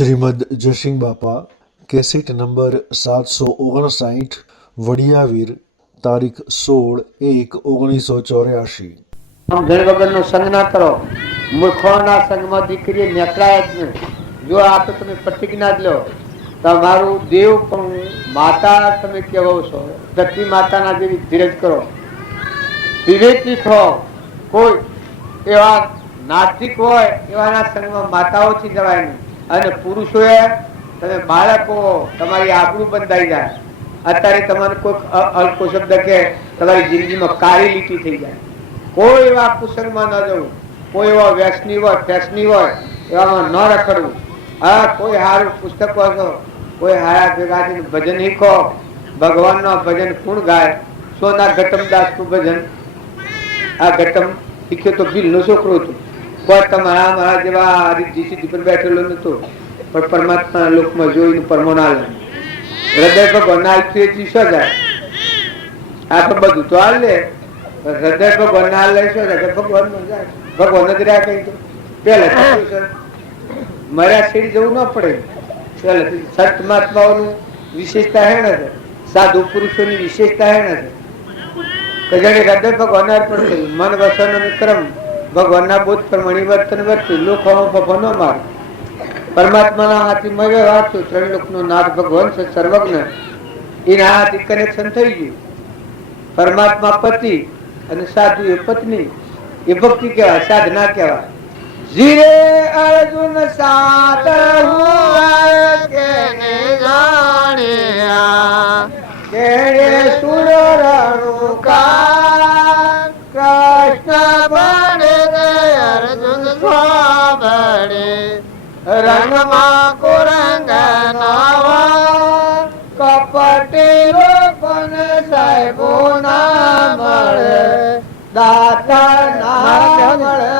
શ્રીમદ જયસિંહ બાપા cassette number 759 વડિયાવીર તારીખ 16/1/1984। ધન વગરનો સંગ ના કરો, મૂર્ખોના સંગમાં દીકરી નેકળાય જ નહીં. જો આ તો તમે પ્રતિજ્ઞા જ લો, તમારું દેવ પણ માતા તમે કહેવો છો, ધરતી માતાના જેવી ધીરજ કરો, વિવેકી થો. કોઈ એવા નાસ્તિક હોય એવાના સંગમાં માતાઓથી જવાય નહીં. અને પુરુષોએ તમે બાળકો તમારી આબરૂ બંધાઈ જાય. અત્યારે તમારે કોઈ અલ્પો શબ્દ કે તમારી જિંદગીમાં કાળી લીટી થઈ જાય. કોઈ એવા કુસંગમાં ન જવું, કોઈ એવા વ્યસની હોય ફેશની હોય એવામાં ન રખડવું. હા, કોઈ સારું પુસ્તક વાંચો, કોઈ હારા ભેગા થઈને ભજન શીખો. ભગવાનનો ભજન કોણ ગાય? સોના ગટમ દાસ નું ભજન. આ ગટમ શીખ્યો તો ભીલ નો છોકરો હતો. કોઈ તમારા મારા જેવા જીસીડી પર બેઠેલો નતો, પણ પરમાત્મા લોકમાં જોઈને પરમોના હૃદય ભગવાન ના શો જાય. આ તો બધું તો હાલ લે, હૃદય ભગવાન ના લઈ શો જાય. ભગવાન ભગવાન જ રહ્યા કઈ તો પેલા મર્યા શેરી જવું ન પડે. પેલા સંત મહાત્માઓનું વિશેષતા હે ને, સાધુ પુરુષોની વિશેષતા હે ને, જાણે હૃદય ભગવાન અર્પણ કર્યું. મન વસન અને કર્મ ભગવાનના બોધ પ્રમાણે વર્તન વર્ત્યું. લોકોનો ભગો ન મારે. પરમાત્માના હાથી મય વાંચતું. ત્રણ લોકનો નાથ ભગવાન છે સર્વજ્ઞ. એના હાથી કનેક્શન થઈ ગયું. પરમાત્મા પતિ અને સાધુ એ પત્ની. એ ભક્તિ કહેવાય, સાધના કહેવાય. જીરે અર્જુન સાત રંગમાં કુરંગ કપટી લોકોને સાહેબો ના મળે, દાતા ના મળે.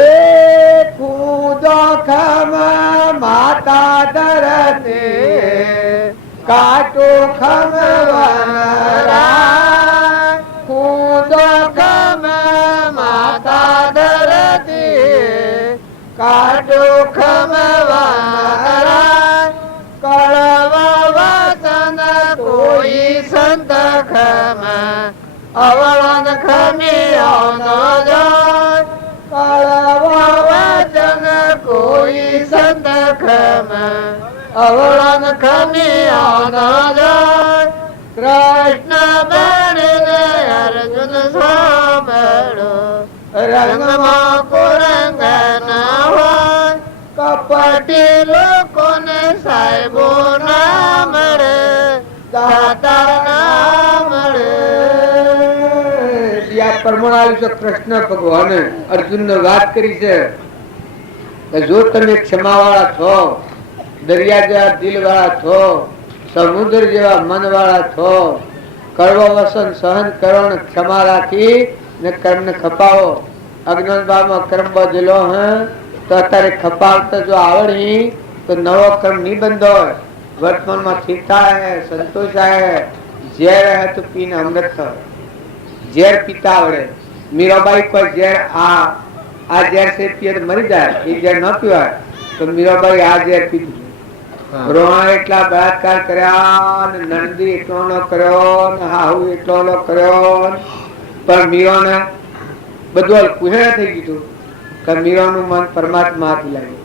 એ ખુદો ખમા માતા ધરતી, કાટો ખમવાના. ખુદો ખમા માતા ધરતી, કાટો ખમવાના. કળવા વચન કોઈ સંત ખમા, અવળન ખમી ન જાય. કળવા વચન કોઈ સંત ખમા, અવળન ખમી ન જાય. કૃષ્ણ બને અર્જુન સાંભળો, રંગમાં કુરંગ ના હોય. કપટી લોકોને સાહેબો ના મળે, દાતા ના મળે. કૃષ્ણ ભગવાને અર્જુન ને વાત કરી છે કે જો તમે ક્ષમા વાળા છો, દરિયા જેવા દિલ વાળા છો, સમુદ્ર જેવા મન વાળા છો, કડવો વસન સહન કરો ને ક્ષમા રાખી ને કર્મ ને ખપાવો. અજ્ઞાનમાં કર્મ બદલો હે તો અત્યારે ખપાવતા જો આવડી તો નવો કર્મ નહીં બંધો હોય. વર્તમાનમાં સ્થિરતા હે, સંતોષ હે. ઝેર હે તો પીને અમૃત થયો. ઝેર પીતા આવડે. મીરાબાઈ કોઈ ઝેર આ ઝેર છે પીએ તો મરી જાય. એ ઝેર ન પીવાય તો મીરાબાઈ આ ઝેર પીધું. રોણા એટલા બળાત્કાર કર્યા, નંદી એટલો નો કર્યો, હાહુ એટલો નો કર્યો, પણ મીરાને બધું કુહેડા થઈ ગયું કે મીરાનું મન પરમાત્મા હાથી લાગ્યું.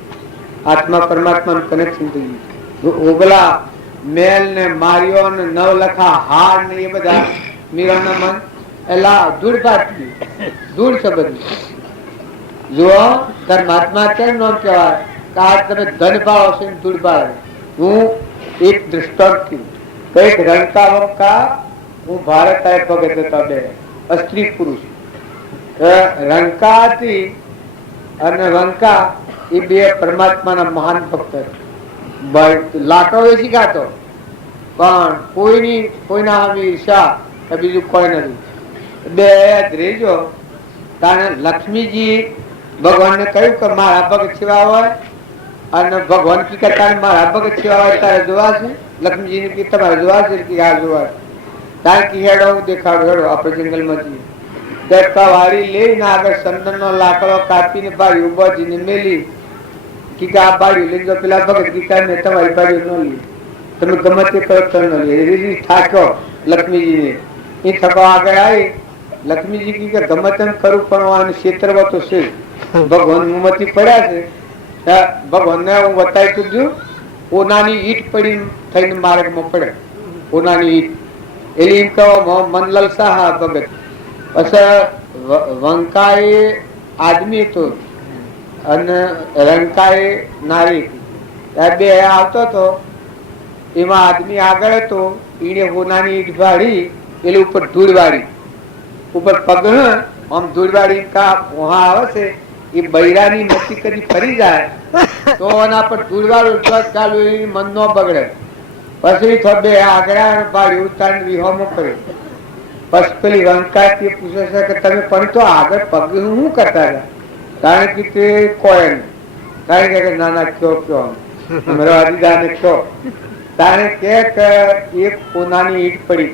આત્મા પરમાત્માનું કનેક્શન થઈ ગયું. ઓગલા મેલ ને માર્યો ને નવલખા હાર ને એ બધા મીરાના મન એલા ધૂળ પાટી ધૂળ છે બધું. જુઓ પરમાત્મા કેમ ન કહેવાય કે આ તમે ધન પાડો છો ધૂળ પાડે. હું એક દૃષ્ટાંત થયું. કઈક રંકા વંકા હું ભારત ભગત હતા બે સ્ત્રી પુરુષ. રંકા હતી અને વંકા એ બે પરમાત્માના મહાન ભક્ત હતા. લાકડો વેચી ખાતો પણ કોઈના આવી ઈર્ષા કે બીજું કોઈ નથી. બે રેજો તાણે લક્ષ્મીજી ભગવાનને કહ્યું કે મારા ભગત સેવા હોય અને ભગવાન કી કરતા મારા ભગત સેવા હોય તારે જોવા છે. લક્ષ્મીજી ને તમારે જોવા છે કે આ જોવા તારે કી હેડો દેખાડો હેડો આપણે જંગલમાં જઈએ. વાળી લઈને આગળ ચંદન નો લાકડો કાપીને બાળી ઉભાજીને મેલી કે આ બાળી લઈને જો પેલા ભગત ગીતા મેં તમારી બાળી ન લી, તમે ગમે તે કરો તો ન લી. એવી થાક્યો લક્ષ્મીજીને. એ થકો આગળ આવી લક્ષ્મીજી કે ગમે તેમ કરું પણ ક્ષેત્રમાં તો છે ભગવાન ઉમતી પડ્યા છે. ભગવાન ને હું બતાવી તો દઉં. ઓનાની ઈટ પડી થઈને માર્ગમાં પડે. ઓનાની ઈટ એટલે એમ કહો મનલાલ શાહ ભગત. પછી વંકાએ આદમી હતો અને રંકાએ નારી. બે આવતો હતો. એમાં આદમી આગળ હતો. એને હોનાની ઈટ વાળી એટલે ઉપર ધૂળ વાળી ઉપર પગ આમ ધૂળ વાળી આવે છે. એ બૈરાની નક્કી કદી ફરી જાય તો એના પર ધૂળ વાળું ચાલુ મન ન બગડે. પછી બે આગળ પાડી ઉતારી વિહોમો કર્યો. પછી પેલી રંકાતી પૂછે છે કે તમે પણ તો આગળ પગ શું કરતા હતા? કારણ કે તે કોઈ કારણ કે નાના કયો કયો રાજીદાને કયો તારે કે એક કોનાની ઈટ પડી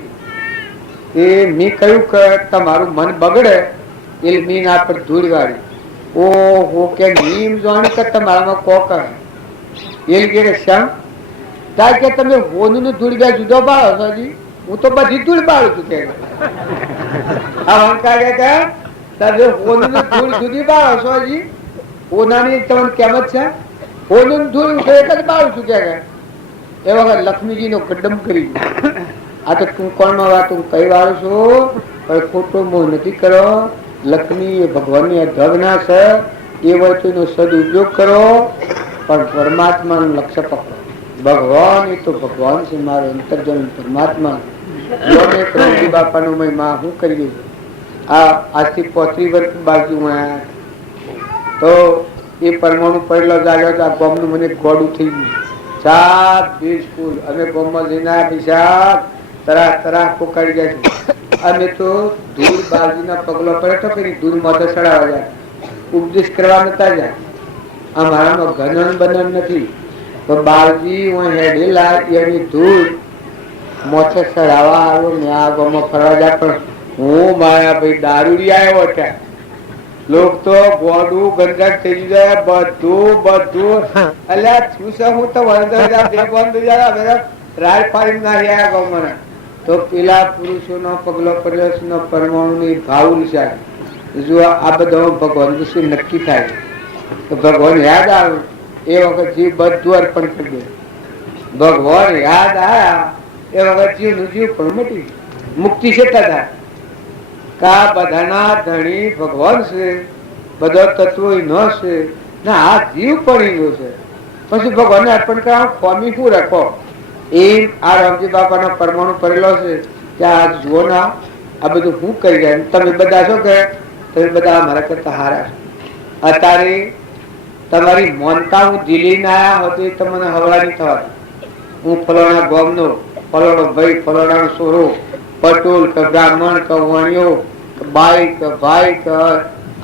એ મેં કહ્યું કે તમારું મન બગડે એટલે મેં ના પર ધૂળ વાળી. ઓહો કે નીમ જાણી કે તમારામાં કોક એ કે શ્યામ કારણ કે તમે હોનું નું ધૂળ બે જુદો બાળો છો હજી. હું તો બધી ધૂળ બાળું છું કે આ વંકા કે તમે હોનું નું ધૂળ જુદી બાળો છો હજી. હોનાની તમને કેમ જ છે હોનું ધૂળ એક જ બાળું છું કે એ વખત લક્ષ્મીજી નો કદમ કરી. આ તો તું કોણ વાત હું કઈ વાળું છું પણ ખોટો મોહ નથી કરો. લક્ષ્મી એ ભગવાનની અધ્વના છે. એ વસ્તુનો સદુપયોગ કરો પણ પરમાત્માનું લક્ષ્ય પકડો. ભગવાન એ તો ભગવાન છે. મારો અંતર્જન પરમાત્મા. બાપાનું મહિમા હું કરી આ આજથી 35 વર્ષ બાજુમાં તો એ પરમાણુ પડેલો જાગ્યો આ ગામનું મને ગોડું થઈ ગયું. 7 20 સ્કૂલ અમે ગામમાં જઈને પૈસા તરા તરા પોકાડી ગયા છે. અમે તો ધૂળ બાજુના પગલો પડે તો કે ધૂળ માથે ચડાવવા જાય. ઉપદેશ કરવા નતા જાય. અમારામાં ઘનન બનન નથી તો બાળજી હું હેડેલા એની ધૂળ મોથે ચડાવવા આવ્યો ને આ ગામમાં ફરવા જાય. પણ હું મારા ભાઈ દારૂડી આવ્યો ત્યાં લોક તો ગોડું ગંજાટ થઈ જાય બધું બધું અલ્યા શું છે હું તો રાડ પાડી નાખી આવ્યા ગામમાં. તો પેલા પુરુષો નો પગલો પડ્યો પરમાણુ ની ભાવ છે. જો આ બધા ભગવાન વિશે નક્કી થાય તો ભગવાન યાદ આવે એ વખત જીવ બધું અર્પણ કરી દે. ભગવાન યાદ આવ્યા એ વખત જીવ નું જીવ પણ મટી મુક્તિ છે. થાય કા બધાના ધણી ભગવાન છે. બધા તત્વો ન છે ને આ જીવ પણ એનો છે. પછી ભગવાનને અર્પણ કરવા સ્વામી શું રાખો એ આ રામજી બાપાનો પરમાણુ પડેલો છે કે આ જુઓ ના આ બધું હું કરી જાય. તમે બધા છો કે તમે બધા મારા કરતા હારા છો. અત્યારે તમારી મોનતા હું દિલ્હી ના આવ્યા હોતી તમને હવળા નહીં થવા. હું ફલોણા ગામનો ફલોણો ભાઈ ફલોણા સોરો પટોલ કે બ્રાહ્મણ કે વણિયો બાઈ કે ભાઈ કે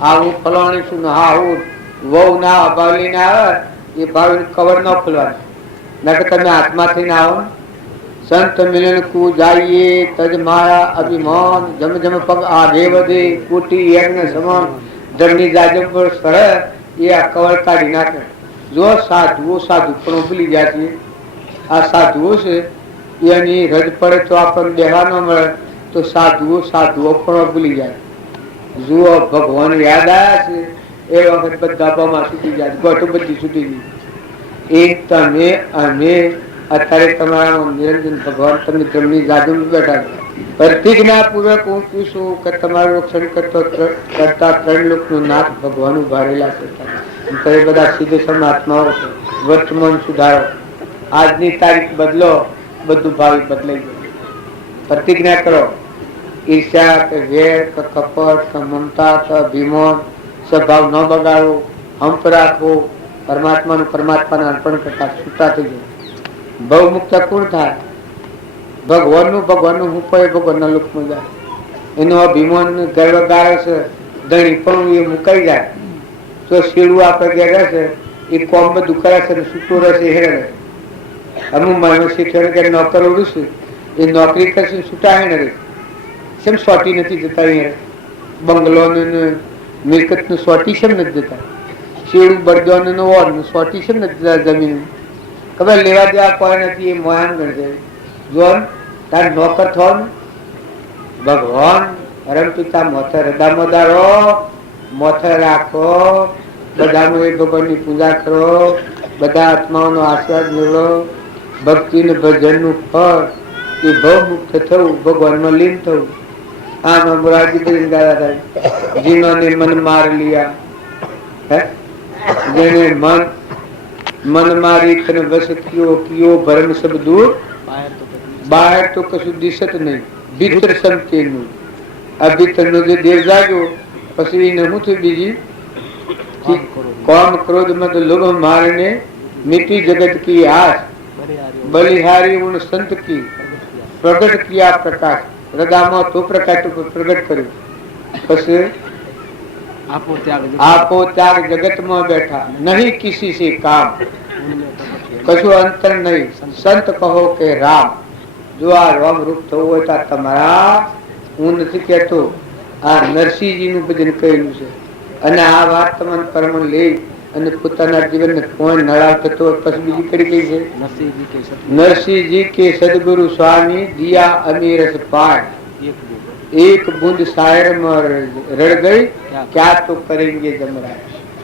આવું ફલાણી છું હા આવું વહુ ના ભાવલી ને આવે એ ભાવ કવર ન ખોલવાનું ના કે તમે હાથમાંથી ના આવો. સંત મિલન કુ જાઈએ તજ મારા અભિમાન જમ જમ પગ આગે વધે કોટી યજ્ઞ સમાન ધરની જાજમ પર સળે એ આ કવર કાઢી નાખે. જો સાધુઓ સાધુ પણ ભૂલી ગયા છે. આ સાધુઓ છે એની રજ પડે તો આપણને દેવા ન મળે તો સાધુઓ પણ ભૂલી જાય. જુઓ ભગવાન યાદ આવ્યા છે એ વખત બધા બામાં છૂટી જાય ગોઠો બધી છૂટી ગઈ. એ તમે અને અત્યારે તમારા નિરંજન ભગવાન તમે ધર્મની જાદુ બેઠા પ્રતિજ્ઞા પૂર્વક હું પૂછું કે તમારું રક્ષણ કરતા 3 લોકનું નાથ ભગવાન ઉભારેલા છે. તમે બધા સીધે સમાત્માઓ છે. વર્તમાન સુધારો આજની તારીખ બદલો બધું ભાવિ બદલાઈ ગયું. પ્રતિજ્ઞા કરો ઈર્ષ્યા કે વેર કે કપટ કે મમતા કે અભિમાન સ્વભાવ ન બગાડવો હંપ રાખવો પરમાત્માનું પરમાત્માને અર્પણ કરતા છૂટા થઈ જાય. ભવ મુક્ત કોણ થાય? ભગવાનનું હું પડે ભગવાનના લોકમાં જાય. એનો અભિમાન ગર્વ ગાળે છે ધણી પણ એ મુકાઈ જાય તો શીડું આપણે ઘેર રહેશે એ કોમ બધું કરે છે ને છૂટો રહેશે હેરે અમુક માણસ શીખે કે નોકર ઉડું એ નોકરી કરશે છૂટા હેને રહે કેમ સોટી નથી જતા અહીંયા બંગલોને મિલકતનું સોટી છે નથી જતા, શેડું બળદોનું ઓરનું સોટી છે નથી જતા, જમીન ખબર લેવા દેવા કોઈ નથી. એ મોયાન ગણશે જો તાર નોકર થો ભગવાન પરમપિતા મોથે હૃદયમાં મોથે રાખો, બધાનું એ ભગવાનની પૂજા કરો, બધા આત્માઓનો આશીર્વાદ મેળવો. ભક્તિ ને ભજન નું ફળ એ ભવ મુક્ત થવું, ભગવાનમાં લીન થવું. આમાં મોરારજી ભજન ગાયા થાય, જીનોને મન માર લિયા, જેને મન મારી તને વશ કિયો ભરમ સબ દૂર, બહાર તો કશું દિશત નહીં, ભીતર સંતેનું. આ ભીતરનો જે દેવ જાગ્યો પછી એને શું થયું? બીજી કામ ક્રોધ મત લોભ મારને मिट्टी जगत की आस, बलिहारी उन संत की प्रगट किया प्रकाश. हृदयમાં તો પ્રકાશ પ્રગટ કર્યું. પછી આપો ત્યાગ જગતમાં બેઠા, નહીં કિસી સે કામ, કશું અંતર નહીં. સંત કહો કે રામ. જો આ રામ રૂપ થવું હોય તો તમારા, હું નથી કહેતો, આ નરસિંહજી નું ભજન કહેલું છે. અને આ વાત તમને પરમણ લઈ અને પોતાના જીવનને કોઈ નળાવ થતો પછી બીજી કડી કઈ છે? નરસિંહજી કે સદગુરુ સ્વામી દિયા અમીરસ પાઠ, એક બूंद शायर में रड़ गई, क्या तो करेंगे जमरा.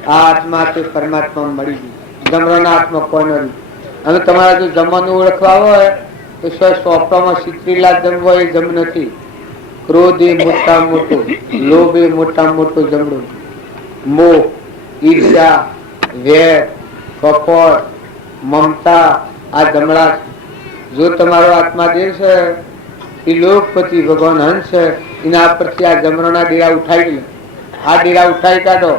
આ આત્મા તે પરમાત્મા મળી ગઈ. જમરાના આત્મા કોણ રહ્યું? અને તમારે જો જમવાનું ઓળખવા હોય તો સોપામાં શીતળીલા જમવો એ જમ નથી. ક્રોધ એ મોટા મોટો, લોભ એ મોટા મોટો જમડો, મોહ, ઈર્ષા, વેર, કપટ, મમતા આ જમણા. જો તમારો આત્મા દેવ છે એ લોકપતિ ભગવાન હંસ છે, એના પરથી આ જમરાના ડેરા ઉઠાવી લે. આ ડેરા ઉઠાવી કાઢો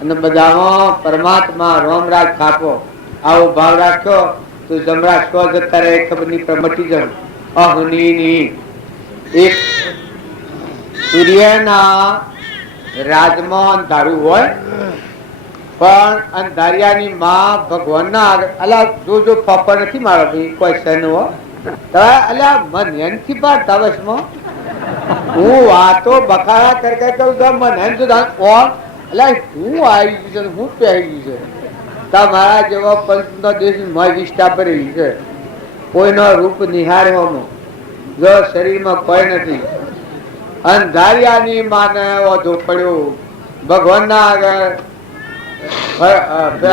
અને બધામાં પરમાત્મા રોમરાજ ખાપો. આવો ભાવ રાખ્યો તો જમરા સ્વ જતા રહે, ખબર નહીં પર મટી જમ. અહની એક સૂર્યના રાજમાં અંધારું હોય, પણ અંધારિયાની માં ભગવાનના અલા જો ફાફા નથી મારા ભાઈ કોઈ સહેન હો અલ્યા મન થી બાર તવસમાં હું વાતો બખાડા કરી કહું મન કોણ અલ્યા હું આવી ગયું છે, હું પહેરી ગયું છે. તમારા જેવા પંચનો દેશ મય વિષ્ઠા ભરેલી છે. કોઈનો રૂપ નિહાળવામાં જો શરીરમાં કોઈ નથી. અંધારિયાની માને ઓધો પડ્યો ભગવાનના આગળ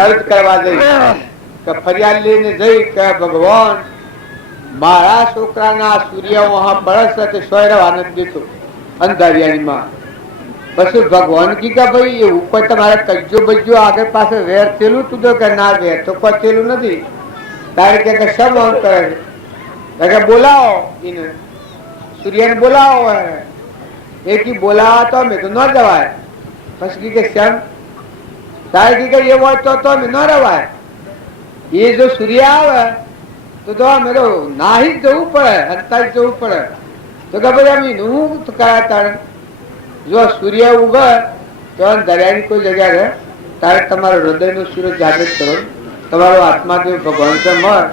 અર્થ કરવા જઈ કે ફરિયાદ લઈને જઈ કે ભગવાન મારા છોકરાના સૂર્ય વહાં બળસ સાથે સોયરા આનંદ દીધો. અંધારિયાની માં પછી ભગવાન કી કે ભાઈ એવું કોઈ તમારે કજ્જો બજ્જો આગળ પાસે વેર થયેલું તું કે ના વેર તો કોઈ થયેલું નથી. તારે કે સબ ઓન કરે છે, બોલાવો એને સૂર્યને બોલાવો. એકી બોલાવા તો મેં તો ન જવાય. પછી કે શ્યામ તારે કે એ હોય તો અમે ન રવાય. એ જો સૂર્ય આવે તો અમે તો નાહી જ જવું પડે, અંતર જવું પડે. તો કે ભાઈ અમે હું કયા તારે જો સૂર્ય ઉગે તો દરિયાની કોઈ જગ્યા રહે તારે તમારો હૃદયનો સૂરજ જાગૃત કરો. તમારો આત્મા દેવ ભગવાન છે મર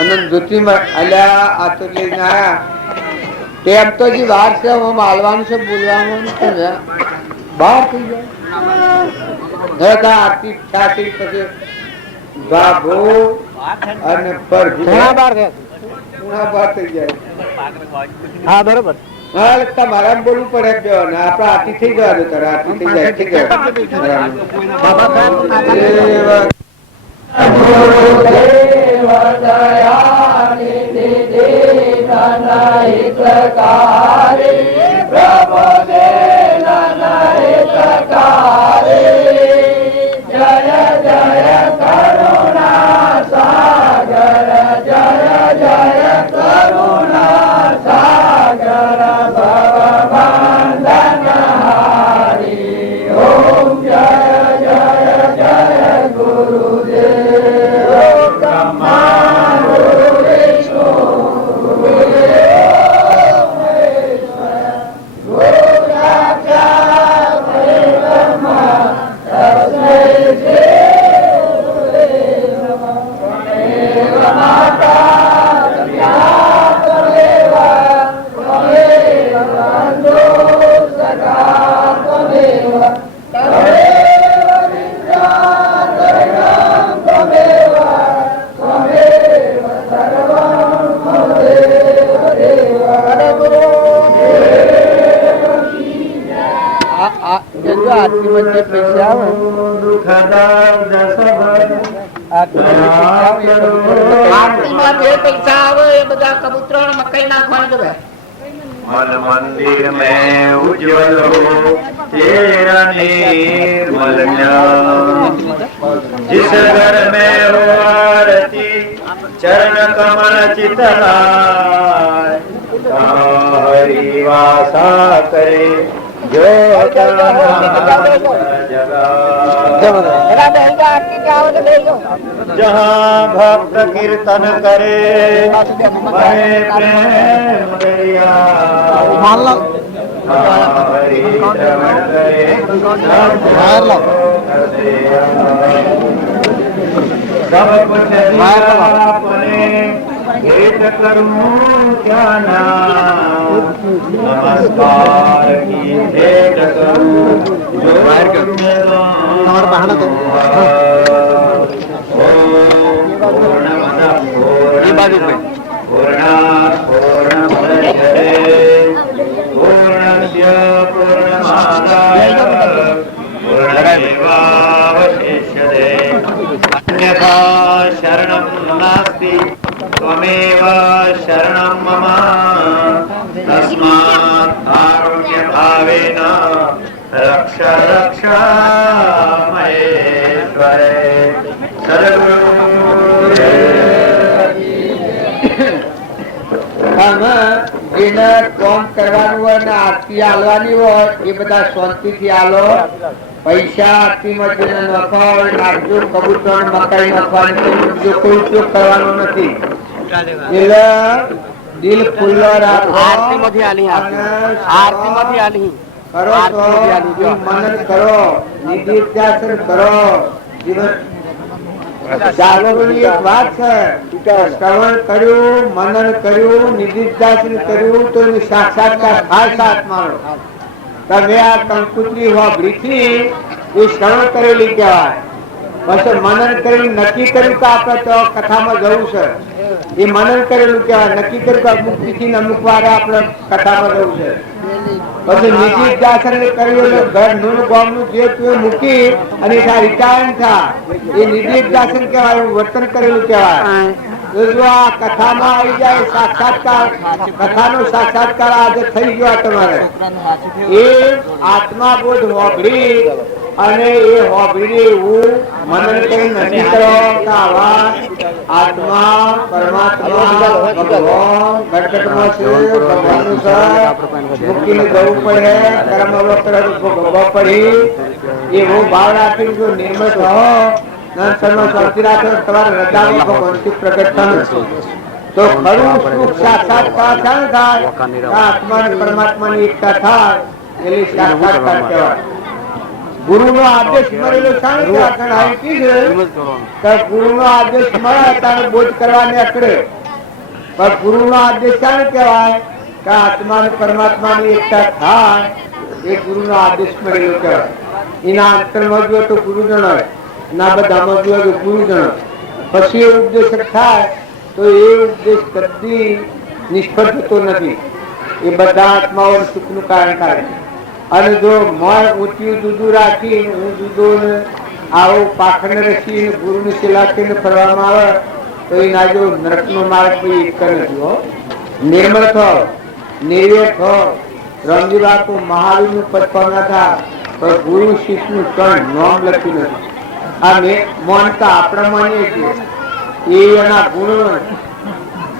અનંત જ્યોતિમાં અલ્યા આ તો લઈને આયા. તેમ તો જે વાર છે હાલવાનું છે, બોલવાનું બહાર થઈ જાય. આરતી છાતી પછી બાબો અને પર બહાર થઈ જાય. હા બરોબર. તમારે બોલવું પડે આપડે આરતી થઈ જવા દો. તારે આરતી થઈ જાય. થઈ જાય. Come on. આરતીમાં જે પૈસા આવે આરતીમાં જે પૈસા આવે એ બધા કબૂતરો મકઈ નાખવાનું છે ભાઈ. मन मंदिर में उज्ज्वल हो तेरा निर्मल ज्ञान, जिस घर में हो आरती चरण कमल चितलाय, हरि वासा करे जो जहाँ भक्त कीर्तन करे महे प्रेम दरिया, हरि श्रवण करे सब कुछ अपने भेंट करूं क्या नाम, नमस्कार की भेंट करूं जो पूर्णात् पूर्णमुदच्यते पूर्णस्य पूर्णमादाय पूर्णमेवावशिष्यते, अन्यथा शरणं नास्ति त्वमेव शरणं मम, तस्मात् कारुण्यभावेन रक्ष रक्ष महेश्वरे सद्गुरु। જેને કોમ કરવાનું હોય ને આરતી આલવાની હોય એ બધા શાંતિથી આલો. પૈસા આરતીમાં જેને નફા હોય નાખજો, કબૂતર મકાઈ નાખવાની, બીજો કોઈ ઉપયોગ કરવાનો નથી. એટલે દિલ ખુલ્લો રાખો. આરતીમાંથી આલી કરો તો મનન કરો, નિધિધ્યાસન કરો. જાગૃતિની એક વાત છે, શ્રવણ કર્યું, મનન કર્યું, નિધિધ્યાસન કર્યું તો એનું સાક્ષાત્કાર થાય આત્માનો. તમે આ કંકુતરી વાપરીથી એ શ્રવણ કરેલી કહેવાય. પછી મનન કરેલું નક્કી કર્યું કે આપણે તો કથામાં જવું છે, એ મનન કરેલું કહેવાય. નક્કી કર્યું કે અમુક તિથિ અમુક વારે આપણે કથામાં જવું છે. પછી નિધિધ્યાસન કર્યું એટલે ઘર નું ગામનું જે તું મૂકી અને રિટાયર થા, એ નિધિધ્યાસન કહેવાય, વર્તન કરેલું કહેવાય. જો આ કથામાં આવી જાય સાક્ષાત્કાર, કથાનો સાક્ષાત્કાર આજે થઈ ગયો તમારે. એ આત્મા બોધ હોબળી અને એ હોબળી એવું મનન કરી નથી કરો કે આવા આત્મા પરમાત્મા ભગવાન ઘટઘટમાં છે, ભગવાનનું છે, મૂકીને જવું પડે, કર્મ ભોગવવા પડી, એવો ભાવ રાખી જો નિર્મળ રહો, શાંતિ રાખો, તમારે રજાઓ ભગવાનથી પ્રગટ થયું તો ખરું સુખ સાક્ષાત્કાર થાય. આત્મા અને પરમાત્માની એકતા થાય એટલે સાક્ષાત્કાર કહેવાય. ગુરુ નો આદેશ મળેલો ગુરુ નો આદેશ મળે ત્યારે બોધ કરવાને અકડે, પણ ગુરુ નો આદેશ શાને કહેવાય કે આત્મા અને પરમાત્માની એકતા થાય, એ ગુરુ નો આદેશ મળેલો કહેવાય. એના અંતરમાં જુઓ તો ગુરુજન હોય, ના બધામાં જુઓ તો ગુરુજન. પછી એ ઉપદેશક થાય તો એ ઉપદેશ કદી નિષ્ફળ થતો નથી. એ બધા આત્માઓ સુખનું કારણ થાય. અને જો મન ઊંચું જુદું રાખી હું જુદું આવો પાખંડ રચી ગુરુની શિલાખીને ફરવામાં આવે તો એ ના જો નરકનો માર્ગ કોઈ એક નથી. હો, નિર્મળ થો, નિર્વેદ થો, રંગી બાપુ મહાવીરનું પદ પામના હતા, પણ ગુરુ શિષ્યનું કણ નોમ લખ્યું નથી. આ માનતા આપણે માનીએ છીએ, એ એના ગુણો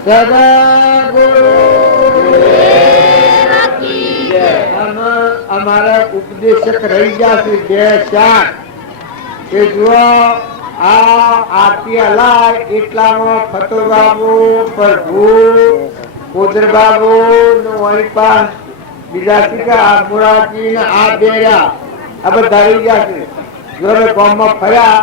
સદા ગુરુ. અમારા ઉપદેશક રહી ગયા છે 2-4 કે જુઓ આ આરતી હલાય એટલામાં ફતો બાબુ, પ્રભુ, કોદર બાબુ, વણીપા, બીજા શીખા મુરાજી ને આ બેરા આ બધા રહી ગયા છે. જો ગામમાં ફર્યા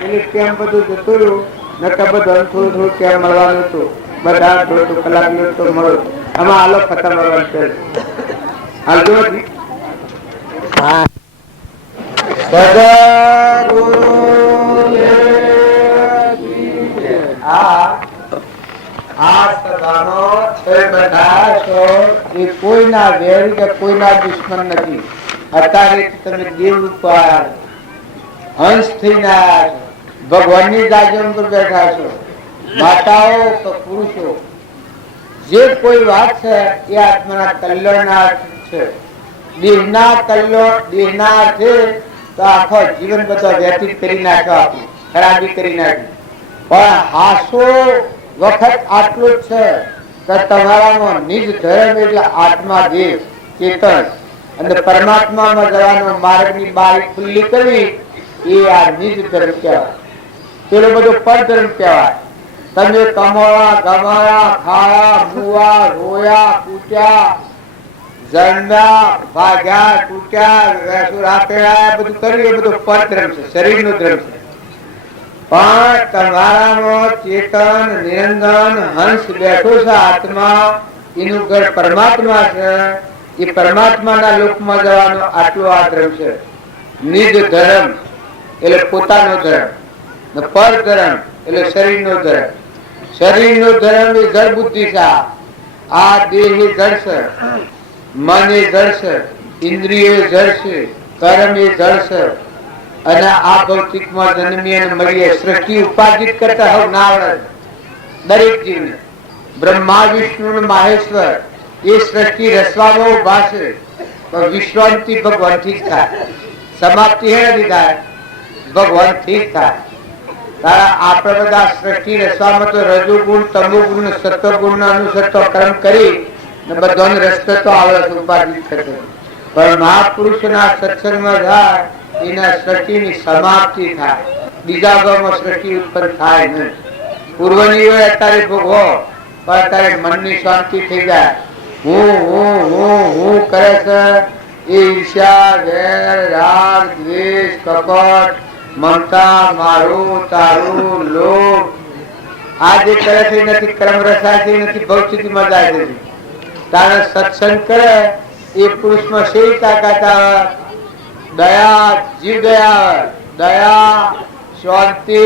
એટલે કેમ બધું જતું રહ્યું, નકર બધા થોડું થોડું કેમ મળવાનું હતું, બધા થોડું કલાક તો મળો. આમાં આલો ખતમ મળવાનું છે. હાલતો નથી. કોઈના વેર કે કોઈના દુશ્મન નથી. અત્યારે તમે દેવ રૂપ હંસ થઈને આવ્યા છો, ભગવાનની દાજન પર બેઠા છો, માતાઓ કે પુરુષો, જે કોઈ વાત છે એ આત્માના કલ્યાણ છે. દેહના કલ્યાણ દેહના છે તો આખો જીવન બધો વ્યતીત કરી નાખ્યો, આપણું ખરાબી કરી નાખી. પણ હાસો વખત આટલું જ છે કે તમારામાં નિજ ધર્મ એટલે આત્મા દેવ ચેતન અને પરમાત્મામાં જવાનો માર્ગની બારી ખુલ્લી કરવી એ આ નિજ ધર્મ કહેવાય. પેલો બધો પરધર્મ કહેવાય. તમે કમાયા ગમાયા ખાયા મુવા રોયા કૂટ્યા જન્મ્યા ભાગ્યા તૂટ્યા બધું કર્યું એ બધું પરધર્મ છે, શરીરનો ધર્મ છે. પણ તમારામાં ચેતન નિરંજન હંસ બેઠો છે આત્મા, એનું ઘર પરમાત્મા છે. એ પરમાત્માના લોકમાં જવાનો આટલો આ ધર્મ છે. નિજ ધર્મ એટલે પોતાનો ધર્મ, પર ધર્મ એટલે શરીરનો ધર્મ. શરીરનો ધર્મ એ જળ બુદ્ધિ છે. આ દેહ એ જળ છે, મન એ જળ છે, ઇન્દ્રિય એ જળ છે, કર્મ એ જળ છે. અને આ ભૌતિકમાં જન્મી અને મળીએ સૃષ્ટિ ઉપાર્જિત કરતા હોવ ના આવડે દરેક જીવને. બ્રહ્મા વિષ્ણુ માહેશ્વર એ સૃષ્ટિ રચવામાં ઉભા છે, પણ વિશ્રાંતિ ભગવાનથી જ થાય, સમાપ્તિ હેણાથી થાય, ભગવાનથી જ થાય. કારણ આપણે બધા સૃષ્ટિ રચવામાં તો રજોગુણ તમોગુણ સત્વગુણ અનુસરતો કર્મ કરી બધાનો રસ્તો તો આવડે છે ઉપાર્જિત કરતો. પણ મહાપુરુષોના સત્સંગમાં જાય એના સૃષ્ટિની સમાપ્તિ થાય, બીજા ભાવમાં સૃષ્ટિ ઉત્પન્ન થાય નહીં. પૂર્વની હોય અત્યારે ભોગવો, પણ અત્યારે મનની શાંતિ થઈ જાય. હું કરે છે એ ઈર્ષ્યા વેર રાગ દ્વેષ કપટ મમતા મારું તારું લોભ આ જે કરે છે નથી કર્મ રસાય છે નથી ભૌતિકમાં જાય છે. તારે સત્સંગ કરે એ પુરુષમાં શેરી તાકાત આવે, દયા જીવ દયા શાંતિ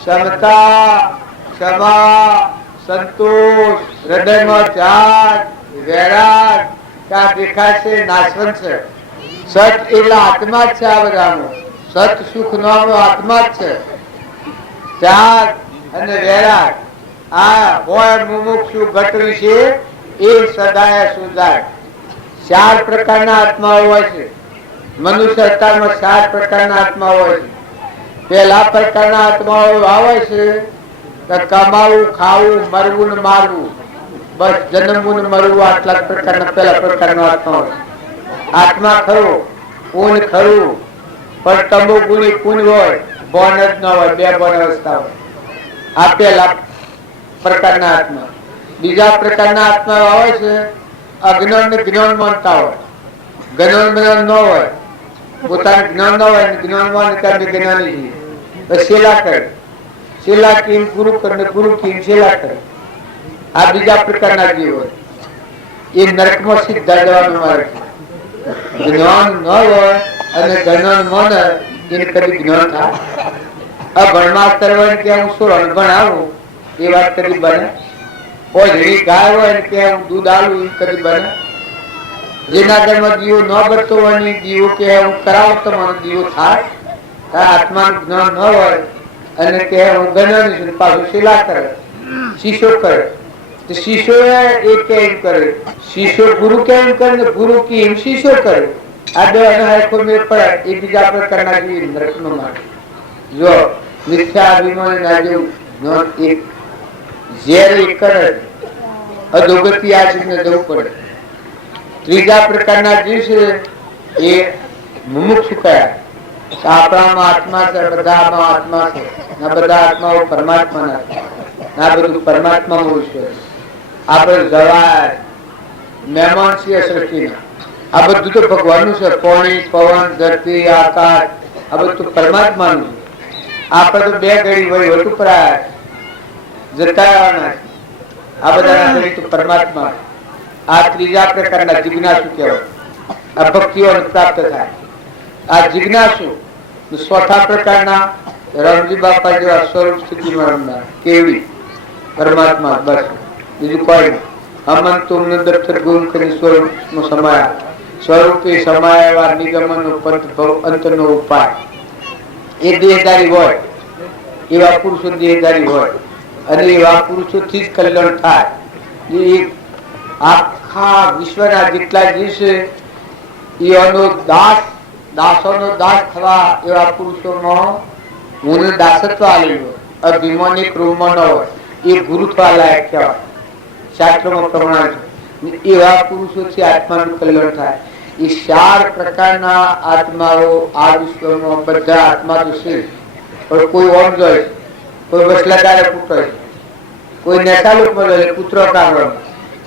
ક્ષમતા ક્ષમા સંતોષ હૃદયમાં ત્યાગ વૈરાગ ત્યાં દેખાય છે નાશવંત છે. સત એટલે આત્મા જ છે. આ બધામાં સત સુખ નો આત્મા જ છે. ત્યાગ અને વૈરાગ આ હોય મુમુક્ષુ ઘટવી છે એ સદાય સુધાય. 4 પ્રકારના આત્માઓ હોય છે. મનુષ્ય અવતારમાં 4 પ્રકારના આત્મા હોય છે. પહેલા પ્રકારના આત્માઓ આવે છે કે કમાવું ખાવું મરવું ને મારવું, બસ જન્મવું ને મરવું, આટલા પ્રકારના પહેલા પ્રકારનો આત્મા હોય. આત્મા ખરો, પૂન ખરું, પણ તમો ગુણી પૂન હોય, બોન જ ન હોય, બે બોન અવસ્થા હોય. આ પહેલા પ્રકારના આત્મા. બીજા પ્રકારના આત્મા આવે છે અજ્ઞાન ને જ્ઞાન માનતા હોય. જ્ઞાન ન હોય, પોતાનું જ્ઞાન ન હોય, જ્ઞાનમાં જ્ઞાની સેલા કરે, સેલા કેમ ગુરુ કરે, ગુરુ કેમ સેલા કરે. આ બીજા પ્રકારના જીવ હોય. એ નરકમાં સીધા જવાનું માર્ગ છે. જ્ઞાન ન હોય અને જ્ઞાન માને એને કદી જ્ઞાન થાય. અભણમાં કરવાની કે હું શું અણભણ આવું એ વાત કદી બને. કોઈ ગાય હોય ને કે હું દૂધ આવું એ કદી બને. જેના ઘરમાં દીવો ન બનતો હોય દીવો કે હું કરાવું તો મને દીવો થાય. આત્માનું જ્ઞાન ન હોય અને કે હું જ્ઞાની છું પાછું શિલા કરે, શીશો કરે. શિશો એ કેમ કરે, શિશો ગુરુ કેમ કરે ને ગુરુ કેમ શિશો કરે. આ બે હરખો મેળ પડે એ બીજા પ્રકારના જીવ નરકનો માર્ગ. જો મિથ્યા અભિમાન ના જેવું જ્ઞાન એક ઝેર એક કરે અધોગતિ આ જીવને જવું પડે. ત્રીજા પ્રકારના જીવ છે એ મુમુક્ષુ કયા. આપણામાં આત્મા છે, બધામાં આત્મા છે, બધા આત્માઓ પરમાત્માના છે. આ બધું પરમાત્મામાં છે. આપણે જવાય મહેમાન છીએ સૃષ્ટિના. આ બધું તો ભગવાનનું છે. પાણી પવન ધરતી આકાશ આ બધું પરમાત્માનું છે. આપણે તો બે ઘડી વળી વટુ પર જતા આવવાના. આ બધા ઘડી તો પરમાત્મા. આ ત્રીજા પ્રકારના જિજ્ઞાસુ કહેવાય. આ ભક્તિઓ પ્રાપ્ત થાય. આ જિજ્ઞાસુ ચોથા પ્રકારના રમજી બાપા જેવા સ્વરૂપ સ્થિતિમાં રમનાર કેવડી પરમાત્મા. બસ બીજું કોઈ નહીં. અમન તુમને દફતર ગુમ કરી સ્વરૂપમાં સમાયા. સ્વરૂપે સમાયેલા નિગમનો પંથ ભવ અંતનો ઉપાય. એ દેહધારી હોય એવા પુરુષો દેહધારી હોય અને એવા પુરુષોથી જ કલ્યાણ થાય. એ આખા વિશ્વના જેટલા જીવ છે એનો દાસોનો દાસ થવા એવા પુરુષોમાં હું દાસત્વ આવેલું અભિમાની ક્રોમમાં ન હોય એ ગુરુ થવા લાયક કહેવાય. શાસ્ત્રોમાં પ્રમાણ છે એવા પુરુષોથી આત્માનું કલ્યાણ થાય. એ 4 પ્રકારના આત્માઓ આ વિશ્વમાં બધા આત્મા તો છે, પણ કોઈ ઓમ જોય, કોઈ વસલાગાળે પૂટે, કોઈ નેતાલોકમાં જોય પુત્રો કાઢવા,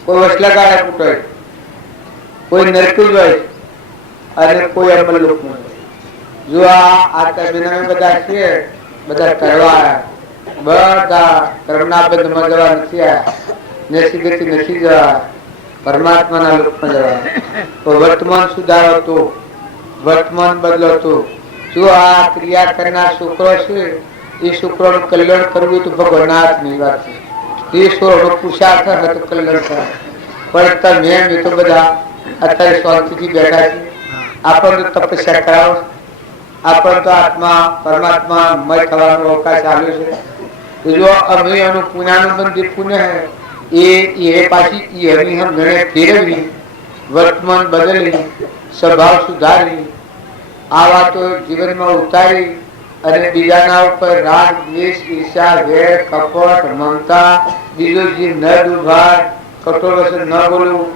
કોઈ વસલાગાળે પૂટે, કોઈ નરકી જોય અને કોઈ અમલલોકમાં જોય. જો આ તમે બધા છે બધા કરવા બધા કર્મના બંધમાં જવા નથી આવ્યા, નસીબેથી નથી જવા, પરમાત્માના લોકમાં જવા. તો વર્તમાન સુધારો તો વર્તમાન બદલો તો જો આ ક્રિયા કરનાર છોકરો છે એ છોકરોનું કલ્યાણ કરવું તો ભગવાનના હાથની વાત છે. એ છોકરો પુરુષાર્થ હતો કલ્યાણ થાય. પણ તમે મેં તો બધા અત્યારે શાંતિથી બેઠા છે. આપણને તપસ્યા કરાવો, આપણને તો આત્મા પરમાત્મા મય થવાનો અવકાશ આવ્યો છે. જો અમે એનું પુણ્યનું મંદિર પુણ્ય એ પાછી એની હમ ગણે ફેરવી, વર્તમાન બદલી, સ્વભાવ સુધારી, આ વાતો જીવનમાં ઉતારી અને બીજાના ઉપર રાગ દ્વેષ ઈર્ષા વેર કપટ મમતા બીજો જીવ ન દુભાર કઠોર વચન ન બોલવું,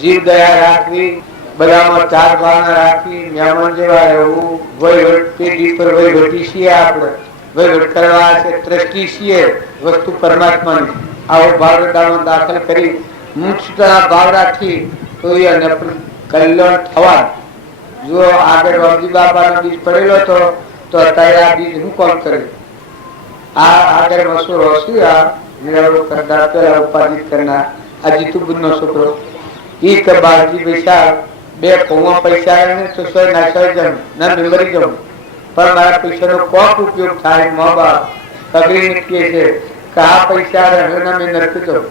જીવ દયા રાખવી, બધામાં 4 ભાવના રાખવી, મહેમાન જેવા રહેવું, વહીવટ પેઢી પર વહીવટી છીએ, આપણે વહીવટ કરવા છે ટ્રસ્ટી છીએ વસ્તુ પરમાત્માની. આવો ભાવદામાં દાખલ કરી મુક્તના ભાવ રાખી તો એને કલ્યાણ થવાનું. જો આગળ રામજી બાપાનો બીજ પડેલો હતો તો અત્યારે આ બીજ શું કામ કરે? આ આગળ મસૂર હશું આ નિરાળો કરનાર પેલા ઉપાધિ કરનાર આ જીતુબુદ્ધનો છોકરો એ કે બાળજી પૈસા 2 પૌવા પૈસા આવે ને તો 100 ના 100 જણ ના મરી જવું, પણ મારા પૈસાનો કોક ઉપયોગ થાય. મા બાપ તગડીને કહે છે કે આ પૈસા મેં નથી જવું,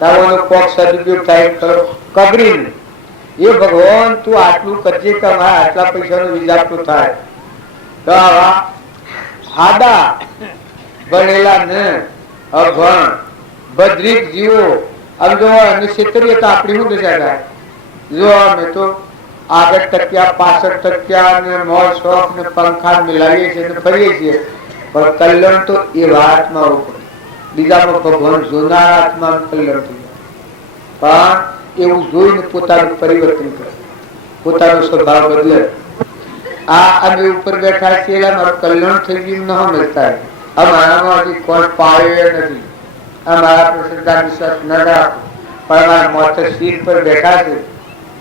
તારો કોક સદુપયોગ થાય કરો કગડીને. એ ભગવાન તું આટલું કરજે કે મારા આટલા પૈસાનો વિજાપતો થાય. તો આવા હાદા ભણેલા ને અભણ ભદ્રિક જીવો આમ જો અને ક્ષેત્રીય તો આપણી શું દશા થાય? જો અમે તો આગળ ટક્યા 65% ને મોજ શોખ ને પંખા મિલાવીએ છીએ ને ફરીએ છીએ, પણ કલ્યાણ તો એ આત્મા ઉપર બીજામાં ભગવાન જોનાર આત્માનું કલ્યાણ થઈ જાય. પણ એવું જોઈને પોતાનું પરિવર્તન કરે, પોતાનો સ્વભાવ બદલે. આ અમે ઉપર બેઠા છીએ મારું કલ્યાણ થઈ ગયું ન સમજતા. અમારામાં હજી કોઈ પાયો નથી, અમારા પર શ્રદ્ધા વિશ્વાસ ન રાખો, પણ અમારા મોત શીર પર બેઠા છે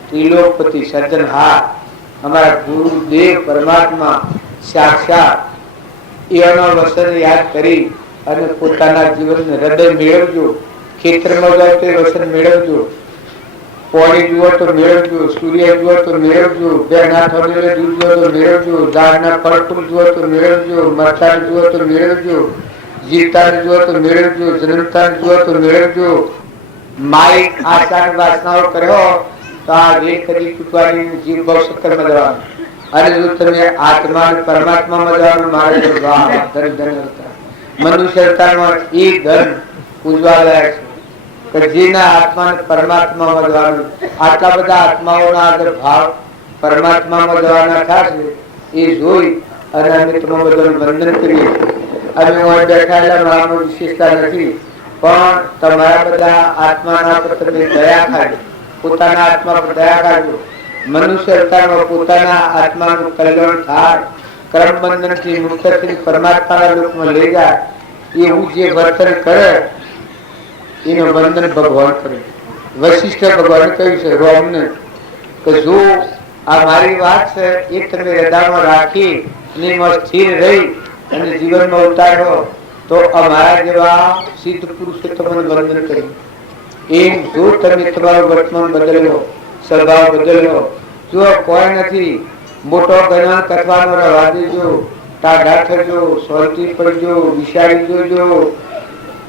ત્રિલોકપતિ સર્જનહાર અમારા ગુરુદેવ પરમાત્મા સાક્ષાત. એનો વસન યાદ કરી અને પોતાના જીવનને હૃદય મેળવજો. ખેતરમાં જાઓ તો વસન મેળવજો, પાણી જુઓ તો મેળવજો, સૂર્ય જુઓ તો મેળવજો, બેના થઈને દૂધ જુઓ તો મેળવજો, ઝાડના ફળ ફૂલ જુઓ તો મેળવજો, મરચાં જુઓ તો મેળવજો, જીવતાને જુઓ તો મેળવજો, જન્મતાને જુઓ તો મેળવજો. માઇક આશા વાસનાઓ કર્યો તો આ વેદ કદી તૂટવાની જીવ ભાવ સક્કરમાં જવાનું. અને જો તમે આત્મા પરમાત્મામાં જવાનું મારે તો ધન ધન હતા મનુષ્ય અવતારમાં એ ધન પૂજવા લાયક છે કે જેના આત્માને પરમાત્મામાં જવાનું. આટલા બધા આત્માઓના આગળ ભાવ પરમાત્મામાં જવાના થશે એ જોઈ અને અમે તમે બધાનું વંદન કરીએ. અમે બેઠાયેલા મારામાં વિશેષતા નથી, પણ તમારા બધા આત્માના પર તમે દયા ખાજો, પોતાના આત્મા પર દયા ખાજો. મનુષ્ય અવતારમાં પોતાના આત્માનું કલ્યાણ થાય, કર્મ બંધનથી મુક્ત થઈ પરમાત્માના લોકમાં લઈ જાય. એવું જે વર્તન કરે એનું વંદન ભગવાન કરે. વશિષ્ઠ ભગવાન કહ્યું છે રોમને કે જો આ મારી વાત છે એ તમે હૃદયમાં રાખી અને એમાં સ્થિર રહી અને જીવનમાં ઉતારો તો અમારા જેવા સિદ્ધ પુરુષો તમને વંદન કર્યું. એમ જો તમે તમારો વર્તમાન બદલ્યો, સ્વભાવ બદલ્યો, જો કોઈ નથી મોટો ગણન કરવાનો રહેવા દેજો, ટાઢા થજો, શાંતિ પડજો, વિચારી જોજો.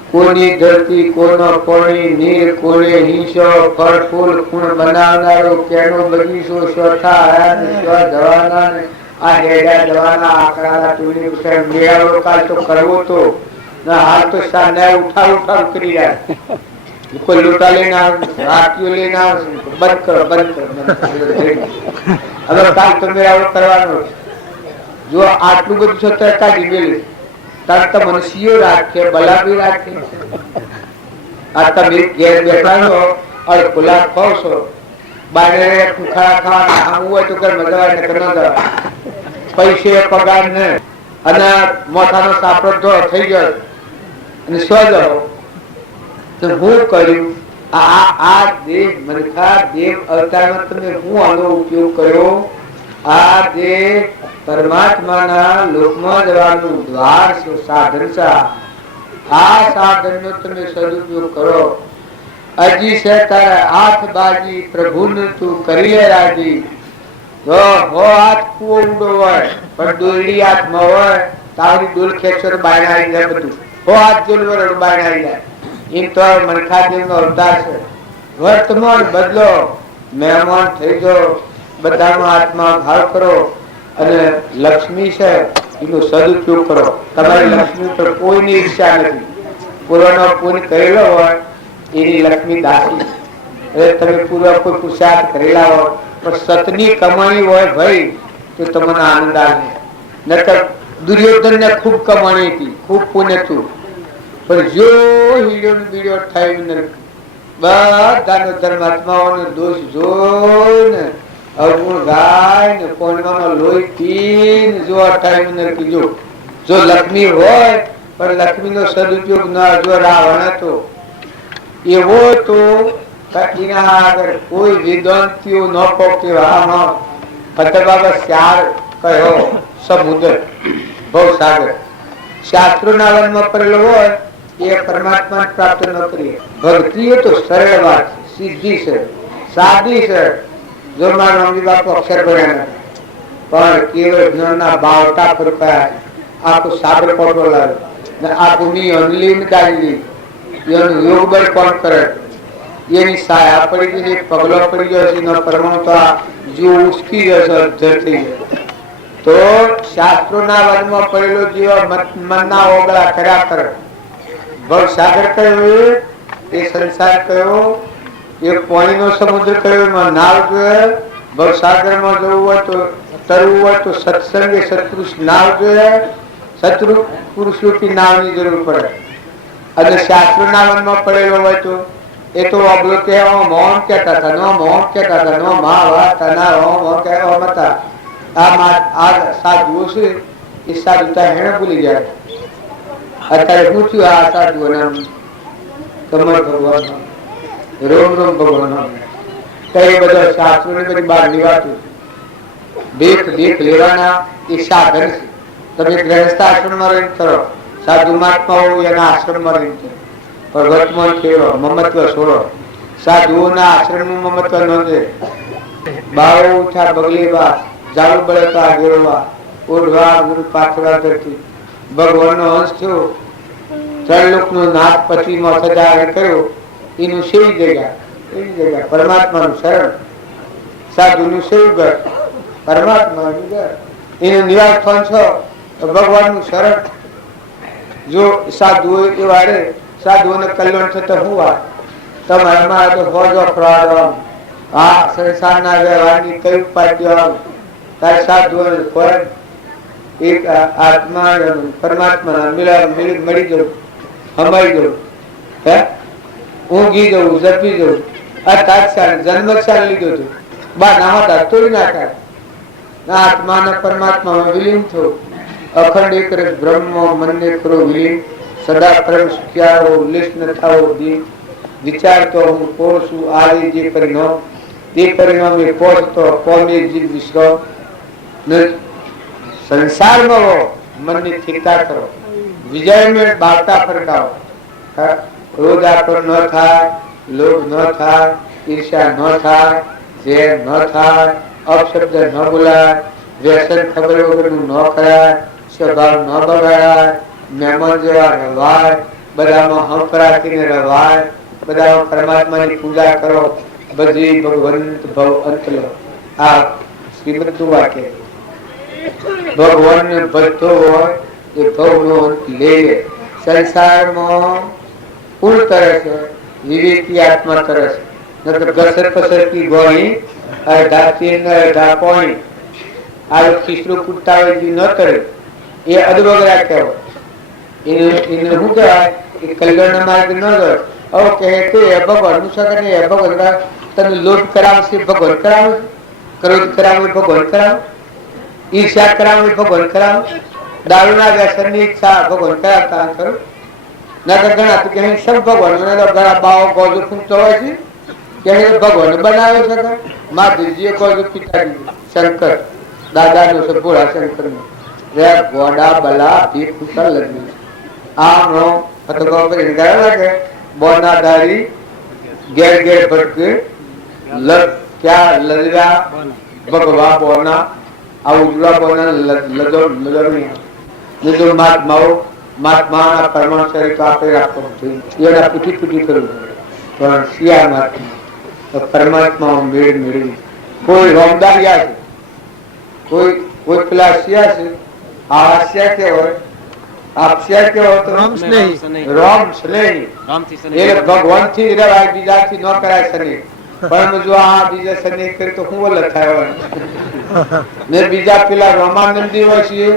કોની ધરતી કોનો કોણી નીર કોણે હિંસો ફળ ફૂલ ખૂણ બનાવનારો કેનો બગીચો સ્વથા આયાત સ્વ જવાના ને આ હેડા જવાના આકડાના તુની ઉઠે મેળાવો કાલ તો કરવો તો ના હાલ તો સાને ઉઠાવ કરી રહ્યા કોઈ લૂંટા લઈને રાતીઓ લઈને બંધ કરો હવે કાલ તો મેળાવો કરવાનો જો આટલું બધું છતાં કાઢી મેળવી તાર તો મનુષ્યો રાખે ભલા બી રાખે આ તમે ઘેર બેઠા છો અને ખુલ્લા ખાવ છો બારે ખુખાડા ખાવાના આવું હોય તો ઘર મજા આવે ને ન પૈસે પગાર ને અને મોઠાનો સાપડો થઈ ગયો અને સ્વ જાઓ તો હું કર્યું આ દેહ મનખા દેવ અવતારમાં તમે હું આનો ઉપયોગ કર્યો આ દેહ પરમાત્માના લોકમાં જવાનું દ્વાર છે સાધન છે આ સાધનનો તમે સદુપયોગ કરો હજી છે તારા હાથ બાજી પ્રભુને તું કરી લે રાજી જો હો હાથ કુવો ઊંડો હોય પણ દોરડી હાથમાં હોય તારી ડોલ ખેંચો તો બહાર આવી જાય બધું હો હાથ જોલવર બહાર આવી જાય એમ તો મનખા દેવનો અવતાર છે વર્તમાન બદલો મહેમાન થઈ જાઓ બધાનો હાથમાં ભાવ કરો અને લક્ષ્મી છે એનો સદુપયોગ કરો તમારી લક્ષ્મી પર કોઈની ઈર્ષા નથી પૂર્વનો પુણ્ય કરેલો હોય એની લક્ષ્મી દાસી તમે પૂર્વ કોઈ પુરુષાર્થ કરેલા હોય પણ સતની કમાણી હોય ભાઈ તો તમને આનંદ આવે નકર દુર્યોધન ને ખૂબ કમાણી હતી ખૂબ પુણ્ય હતું પણ જો હીડો બીડો થયું બધાનો ધર્માત્માઓનો દોષ જોઈને અવગુણ ગાય ને કોણમાં લોહી પીને જો અઠાવી કીધું જો લક્ષ્મી હોય પણ લક્ષ્મીનો સદુપયોગ ન જો રાવણ હતો એવો તો એના આગળ કોઈ વિદ્વાંતિઓ ન પહોંચ્યો ફતેહ બાબા ચાર કયો સમુદ્ર ભવસાગર શાસ્ત્રોના વનમાં પડેલો હોય એ પરમાત્મા પ્રાપ્ત ન કરીએ ભક્તિ તો સરળ વાત સીધી છે સાદી છે જો મારા મમ્મી બાપુ અક્ષર ભણ્યા પણ કેવળ જ્ઞાનના બાવટા પર આખું સાબર પોટો લાવ્યો આ ભૂમિ અનલીન કાઢી એનું યોગ બળ કોણ કરે એની સાયા પડી ગઈ પગલો પડી ગયો છે એનો પરમાણુ તો જો ઉસકી ગયો છે થઈ તો શાસ્ત્રોના વનમાં પડેલો જેવા મનના ઓગળા કર્યા કરે ભવસાગર કયો એ સંસાર કયો એક પાણીનો સમુદ્ર કયો એમાં નાવ જોઈએ ભવસાગરમાં જવું હોય તો તરવું હોય તો સત્સંગે સત્પુરુષ નાવ જોઈએ શત્રુ પુરુષ રૂપી નાવની જરૂર પડે અને શાસ્ત્ર નાવનમાં પડેલો હોય તો એ તો અબલો કહેવા મૌન કહેતા હતા નો મૌન કહેતા હતા નો મા વા તના મૌન કહેવા હતા આ સાધુઓ છે એ સાધુતા હેણે ભૂલી જાય અત્યારે પૂછ્યું આ સાધુઓને કમર ભગવાન રોમ રોમ ભગવાન કઈ બધા શાસ્ત્રો ની બધી બહારની વાતો દેખ લેવાના એ સાધન છે તમે ગ્રહસ્થ આશ્રમમાં રહીને કરો સાધુ મહાત્માઓ એના આશ્રમમાં રહીને પણ વર્તમાન કેવો મમત્વ છોડો સાધુઓના આશ્રમનું મમત્વ ન દે બાળો ઉઠા બગલી બા જાળુ બળે તો આ ગેરવા ઓઢવા ગુરુ પાછળા ધરતી ભગવાનનો અંશ થયો ત્રણલોકનો નાથ પતિમાં સજા કર્યો એનું સેવી જગ્યા પરમાત્માનું શરણ સાધુનું સેવ ઘર પરમાત્માનું ઘર એનું નિવાસ સ્થાન છો ભગવાનનું શરણ જો સાધુઓ એવા રે સાધુઓને કલ્યાણ થતો હોવા તમારામાં તો હોજો ફરાડો આ સંસારના વ્યવહારની કઈ ઉપાય તારે સાધુઓને ફરજ એક આત્મા પરમાત્મા મળી જવું હમાઈ જવું હે ઊંઘી જવું જપી જવું આ તાત્સાલ જન્મક્ષાલ લીધો હતો બા નામતા તોડી નાખ્યા આત્માના પરમાત્મામાં વિલીન થયું અખંડ એક રસ બ્રહ્મ મનને કરો વિલીન સદા પરમ સુખ્યાઓ ઉલ્લેસ ન થાવો દી વિચાર તો હું કોણ છું આજે જે પરિણામ તે પરિણામે પહોંચતો કોમે જીવ વિશ્વ સંસારમાં હો મનની સ્થિરતા કરો વિજય મેં બાળતા ફરકાવો ક્રોધ આપણો ન થાય લોભ ન થાય ઈર્ષા ન થાય ઝેર ન થાય અપશબ્દ ન બોલાય વ્યસન ખબર વગરનું ન કરાય સ્વભાવ ન બગાડાય મહેમાન જેવા રહેવાય બધામાં હંફરાતીને રવાય, બધામાં પરમાત્માની પૂજા કરો, બધી ભગવંત ભવ અંત લો. આ શ્રીમદનું વાક્ય. ભગવાનને ભજતો હોય એ ભવનો અંત લે. સંસારમાં કુલ તરસ વિવેકી આત્મા તરસ, નકર ઘસર પસરતી ગોળી અડધા તેલ ને અડધા પાણી. આ ખીસરું કૂટતા હોય ન તરે એ અદબગરા કહેવાય. એને શું કહેવાય કે કલ્યાણ માર્ગ ન ગયો. હવે કહે તે ભગવાનનું સગન એ ભગવાન તને લોભ કરાવશે, ભગવાન કરાવે, ક્રોધ કરાવે, ભગવાન કરાવે, ઈર્ષ્યા કરાવે, ભગવાન કરાવે, દારૂના વ્યસનની ઈચ્છા ભગવાન કરાવતા ખરું. ના તો ઘણા તો કહે સબ ભગવાન, ઘણા બાવો ગોજો ફૂંકતો હોય છે કે ભગવાન બનાવે છે. માધુજીએ ગોજો પીતા શંકર દાદાનો છે, ભોળા શંકર નો ગોડા બલા ભી ખુશા લગ્ન આમ નો લાગે બોનાધારી ઘેર ઘેર ભટકે ક્યાં લજરા ભગવા બોના આ ઉજળા બોના લજો મહાત્માઓ મહાત્માના પરમાણુ શરીર તો આપણે રાખવું જોઈએ. એના પૂઠી પૂઠી કરવું પણ શિયા મહાત્મા પરમાત્મા મેળ મેળવી. કોઈ રોમદારિયા છે, કોઈ પેલા શિયા છે. આ શિયા કેવાય, આપશિયા કેવો તો રોમ સ્નેહી, એ ભગવાન થી રેવાય, બીજાથી ન કરાય સ્નેહ. પણ જો આ બીજા સ્નેહ કરી તો હું ઓલ થાય ને બીજા પેલા રોમાનંદી હોય છે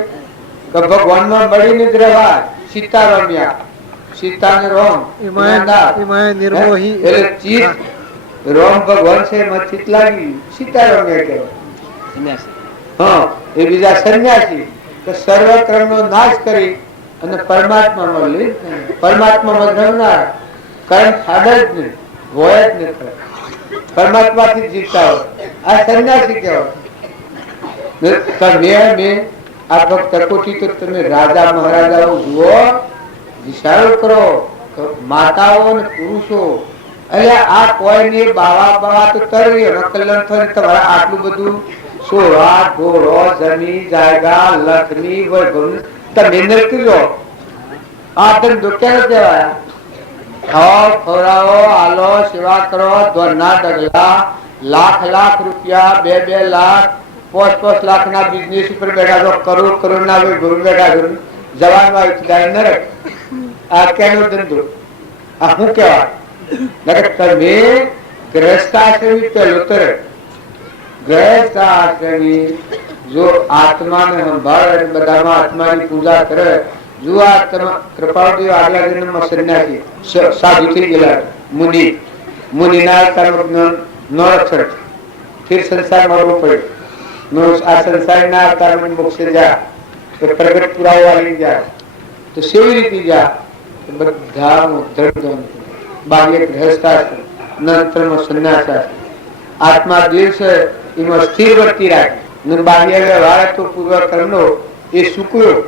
કે ભગવાન માં મળીને જ રહેવાય. સીતા રમ્યા, સીતા ને રોમ એટલે ચિત્ત રોમ ભગવાન છે એમાં ચિત્ત લાગી, સીતા રમ્યા કહેવાય. હા, એ બીજા સંન્યાસી કે સર્વ કર્મ નો નાશ કરી અને પરમાત્મામાં લીન, પરમાત્મામાં રમનાર, કર્મ ખાડે જ નહીં, હોય જ નહીં, પરમાત્માથી જીવતા હોય. આ સંન્યાસી કહેવાય. તમે આ ભક્ત કોટી તો તમે રાજા મહારાજાઓ જુઓ, વિચાર કરો, માતાઓ અને પુરુષો. એટલે આ કોઈને બાવા તો તરવી કલ્યાણ થયું. તમારે આટલું બધું સોળા ઢોળો જમીન જાયગા લખની વૈભવ તમે નરકી લો. આ ધંધો ક્યારે કહેવાય? ખાઓ ખવડાવો, આલો, સેવા કરો, ધોરના ડગલા, લાખ રૂપિયા, 2 લાખ, 5 લાખ ના બિઝનેસ ઉપર બેઠા છો, કરોડ ના વૈભવ બેઠા છો, જવાન વાય નરક. આ કેનો ધંધો? આ શું કહેવાય? તમે ગ્રહસ્થાશ્રમી પહેલો તરફ ગ્રહસ્થાશ્રમી જો આત્માને સંભાળે, બધામાં આત્માની પૂજા કરે. જો આત્મા કૃપાળદેવ આગલા જન્મમાં સન્યાસી સાધુ થઈ ગયેલા મુનિના કર્મ નો રક્ષણ, ફિર સંસાર મળવો પડ્યો. આ સંસારના કર્મ મોક્ષે જા તો પ્રગટ પુરાવા લઈ જાય તો સેવી રીતે જા બધા બાહ્ય ગ્રહસ્થાશ્રમ નંતરમાં સંન્યાસાશ્રમ. આત્મા દેહ છે એમાં સ્થિર વર્તી રાખે, બાહ્ય વ્યવહાર તો પૂર્વ કર્મનો એ સુકવ્યો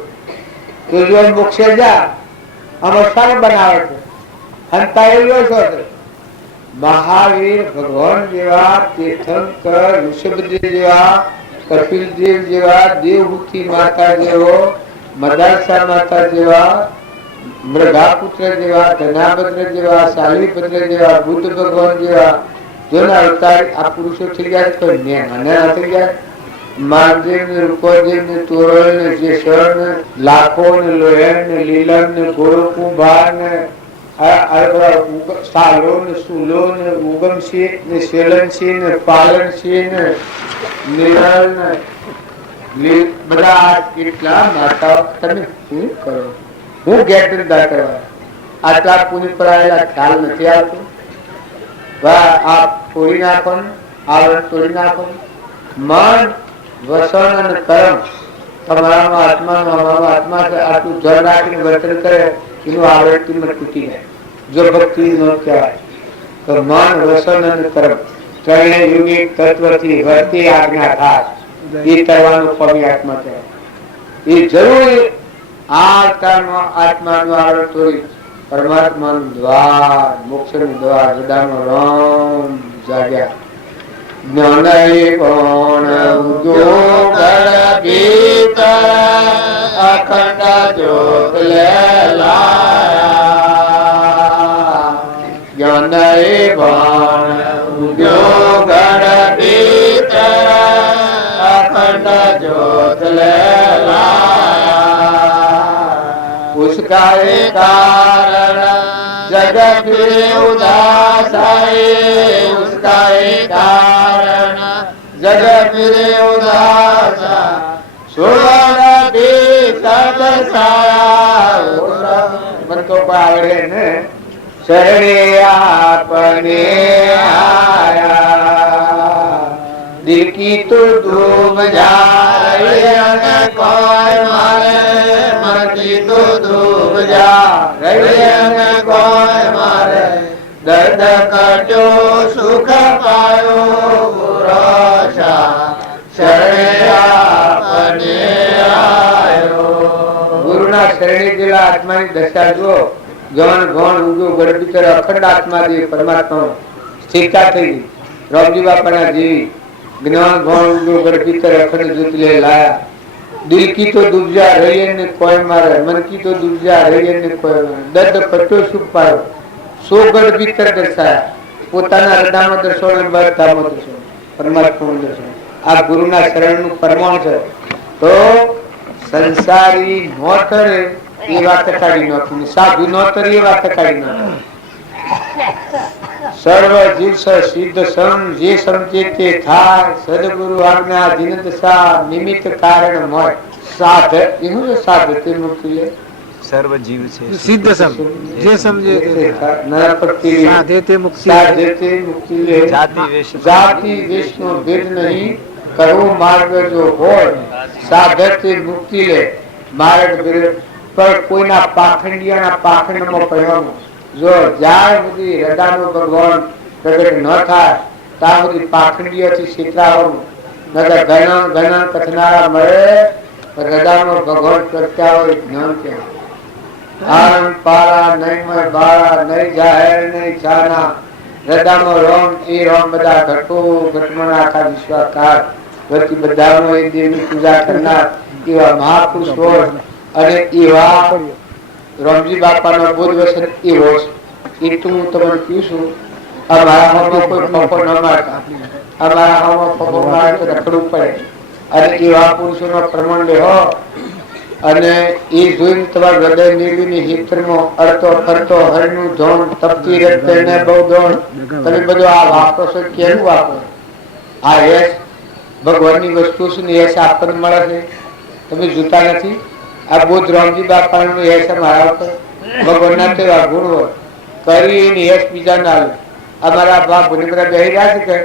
તો જો મોક્ષે જા આમાં સારું બનાવે છે. હંતાયેલો છો મહાવીર ભગવાન જેવા, તીર્થંકર ઋષભદેવ જેવા, કપિલદેવ જેવા, દેવહૂતિ માતા જેવો, મદાસા માતા જેવા, મૃગાપુત્ર જેવા, ધનાભદ્ર જેવા, શાલીભદ્ર જેવા, બુદ્ધ ભગવાન જેવા જેના અવતાર આ પુરુષો થઈ ગયા છે. થઈ ગયા માનદેવ ને રૂપદેવ ને તોરલ ને જેસર ને લાખો ને લોયન ને લીલન ને ગોળો કુંભાર ને સાલો ને સુલો ને ઉગમસિંહ ને શેલનસિંહ ને પાલનસિંહ ને નિરલ ને બધા કેટલા માતાઓ. તમે શું કરો? હું ગેરદા કરવા આટલા પુનિત પડાયેલા ખ્યાલ નથી આવતો. આ તોડી નાખો, આવરણ તોડી નાખો. મન વસન અને કર્મ તમારામાં આત્મા છે. આટલું ધર રાખીને વર્તન કરે એનું આવરણ કિંમત તૂટી જાય. જો ભક્તિ ન કહેવાય તો મન વસન અને કર્મ ત્રણે યુગિક તત્વથી વર્તી આજ્ઞા થાય એ કરવાનું પવિત્ર આત્મા કહેવાય. એ જરૂરી આ આત્માનું આવરણ તોડી પરમાત્માનું દ્વાર, મોક્ષનું દ્વાર, હૃદયનો રામ જાગ્યા. જ્ઞાન કોણ ઉદ્યોગ ભીતર અખંડ જ્યોત લેલાયા. પણ ઉગ્યો ગણ ભીતર અખંડ જ્યોત લેલાયા ઉસકાએ કારણ જગત ઉદાસાએ ઉસકાએ કારણ જગત ઉદાસા સુવર્ણ ભીતર સાયા મને તો આવડે ને શરણે આપને આયા દિલ કી તો ધૂમ જાય અને કોઈ મારે મન કી તો ધૂમ જાય અને કોઈ મારે દર્દ કટ્યો સુખ પાયો પુરુષા શરણે આપને આયો ગુરુના શરણે જેલા આત્માની દશા જુઓ ગણ ગણ ઉગ્યો ગઢ અખંડ આત્મા જે પરમાત્મા સ્થિરતા થઈ ગઈ રોમજી બાપાના જેવી જ્ઞાન ગણ ઉગ્યો ગઢ અખંડ જ્યોતિ લે લાયા દિલ કી તો દુબજા રહી ને કોઈ મારે મન કી તો દુબજા રહી ને કોઈ મારે દર્દ કટ્યો સુખ પાયો સો ગઢ ભીતર દર્શાયા પોતાના હૃદયમાં દર્શો અને બધામાં દર્શો પરમાત્માનું દર્શન આ ગુરુના શરણનું પરમાણ છે તો સંસારી નો કરે એ વાત કાઢી નાખી સાધુ નો તરી એ વાત કાઢી નાખી સર્વ જીવ સિદ્ધ સમ જે સમજે તે થાય સદગુરુ આજ્ઞા જીન દશા નિમિત્ત કારણ મોય સાધ એવું છે સાધ તે મુક્તિ લે સર્વ જીવ છે સિદ્ધ સમ જે સમજે નરપતિ સાધે તે મુક્તિ સાધે તે મુક્તિ લે જાતિ વેશનો ભેદ નહીં કરો માર્ગ જો હોય સાધે તે મુક્તિ લે માર્ગ પર કોઈના પાખંડિયાના પાખંડમાં પડવાનું જો જ્યાં સુધી હૃદયનો ભગવાન પ્રગટ ન થાય ત્યાં સુધી પાખંડિયાથી છેતરાવાનું નકર ઘણા ઘણા કથનારા મળે હૃદયનો ભગવાન પ્રગટ્યા હોય જ્ઞાન ક્યાં આનંદ પારા નહીં મય બારા નહીં જાહેર નહીં છાના હૃદયમાં રોમ એ રોમ બધા ઘટો ઘટમાં આખા વિશ્વાકાર ઘરથી બધાનો એ દેવની પૂજા કરનાર એવા મહાપુરુષ હોય અને એવા રામજી બાપાનો બોધ વચન એવો છે એટલું હું તમને કહું છું અમારા હાથમાં કોઈ પપ્પો ન મારતા અમારા હાથમાં પપ્પો મારે તો રખડવું પડે અને એવા પુરુષોનો પ્રમાણ લેવો અને એ જોઈને તમારા હૃદય નિર્વીની હિતરમાં અડતો ફરતો હરનું ધોન તપતી રખને બહુ ધોન તમે બધું આ વાપરો છો કેવું વાપરો આ યશ ભગવાનની વસ્તુ છે ને યશ આપણને મળે છે તમે જોતા નથી આ બોધ રામજી બાપાનું યશ મારા ઉપર ભગવાનના તેવા ગુણ હોય કરીને યશ બીજા ના લે અમારા બાપ ભૂનિકરા બેહી રહ્યા છે કે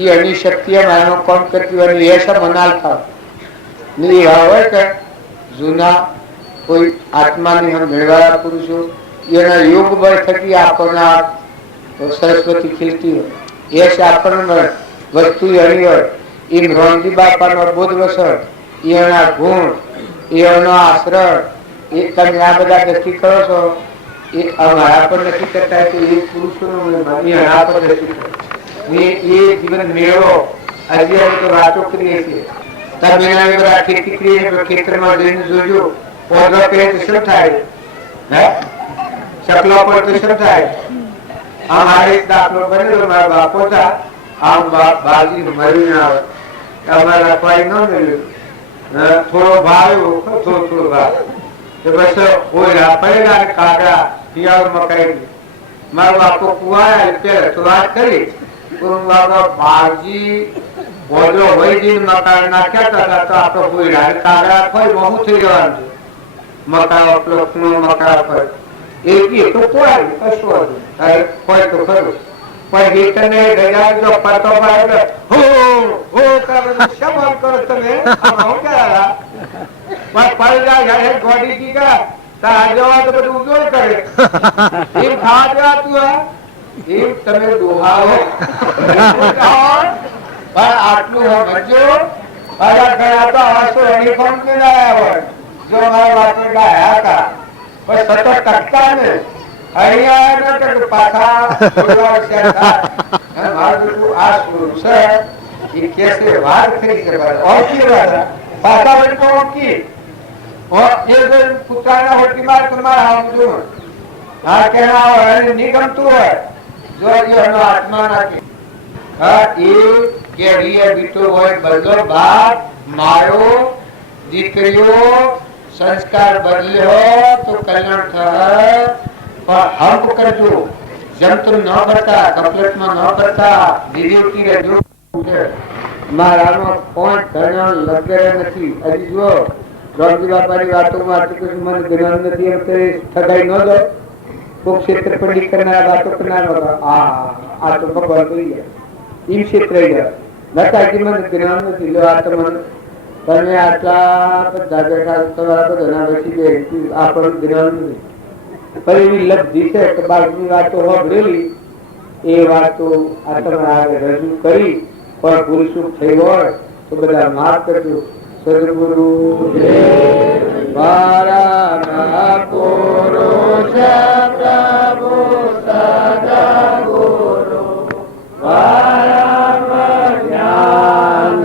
એ એની શક્તિ મારાનો કામ કરતી હોય યશ મનાલ થાવ ને એવા હોય કે જૂના કોઈ આત્માની હમ મેળવાયા પુરુષો એના યોગ બળ થકી આપણને સરસ્વતી ખીલતી હોય યશ આપણને વસ્તુ એની હોય એમ રામજી બાપાનો બોધ વસર એના ગુણ એનો આશ્રય એ તમે આ બધા દ્રષ્ટિ કરો છો એ અમારા પર નથી કરતા તો એ પુરુષોનો આ પર દ્રષ્ટિ કરો એ જીવન મેળવો આજે તો વાતો કરીએ છીએ તમે બધા ખેતી કરીએ ખેતરમાં જઈને જોજો પોદરો કરે તો શું થાય હે શકલો પર તો શું થાય આમ મારે દાખલો બનેલો મારા બાપો હતા આમ બાજી મરી ના આવે અમારા કોઈ ન મળ્યું થોડો ભાવ્યો થોડો ભાવ બસ ઓલા પડેલા કાગડા શિયાળ મકાઈ મારો બાપો કુવાયા પેલા તો વાત કરી બાજી બોલો હોય જઈને મકાન નાખ્યા હતા તો આપડે બોલ્યા કાગડા કોઈ બહુ થઈ જવાનું મકા આપણો મકા પર એ તો કોઈ કશું હોય તો ખરું પણ હિતને ગયા જો પતો પાડે હો હો કરે શબન કરો તમે આમ હો ગયા પણ પડી જાય હે ગોડી કી કા તા જવા તો બધું ઉજોળ કરે એ ખા જાતું હે એ તમે દોહાવો પણ આટલું સમજો મારા ઘણા તો આસો યુનિફોર્મ કે લાયા હોય જો મારા બાપે લાયા હતા પણ સતત ટકતા ને અહીંયા પાછા મારું આ સ્વરૂપ છે એ કેસે વાત કરી છે ઓકી વાત પાછા વળી ઓકી એ જો કુતરાના હોટીમાં તમારા આમ જો હા કેના હોય નિગમતું હોય જો એનો આત્મા નાખે હા એ કેરીએ બીતો હોય બદલો બાપ માયો દીકરીઓ સંસ્કાર બદલ્યો તો કલ્યાણ થાય પણ હમ કરજો જંત્ર ન કરતા કપલેટમાં ન કરતા વિવેકી રહેજો મારાનો કોઈ કલ્યાણ લગે નથી હજી જો રોજી બાપાની વાતોમાં મને જ્ઞાન નથી એમ કરે ઠગાઈ ન દો કોઈ ક્ષેત્ર પડી કરનાર વાતો કરનાર આ તો ભગવાન કરી ગયા ઈ ક્ષેત્ર નતાજી મને જ્ઞાન નથી લો આ તો મને તમે આટલા બધા બેઠા તમારા બધાના બેસી ગયે આપણને જ્ઞાન નથી પણ એવી લબ્ધિ છે કે બાળકની વાતો સાંભળેલી એ વાતો આ તમારા આગળ રજૂ કરી કોઈ પૂરી સુખ થઈ હોય તો બધા માફ કરજો સદગુરુ મારા પુરુષ પ્રભુ સદગુરુ મારા જ્ઞાન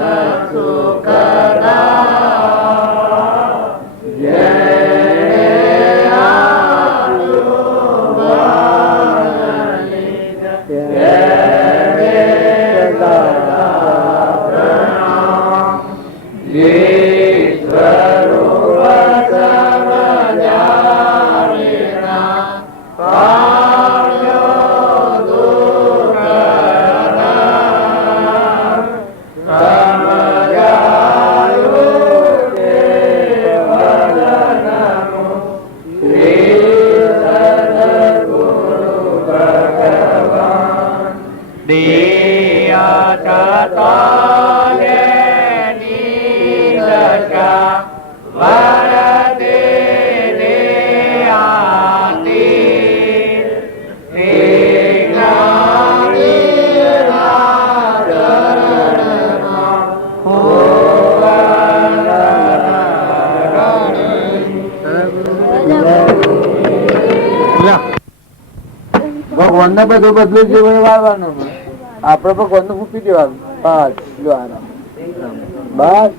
સુખદા જય ભગવાન ને બધું બદલું છે વાળવાનું આપડે ભગવાન નું ફૂકી દેવાનું બસ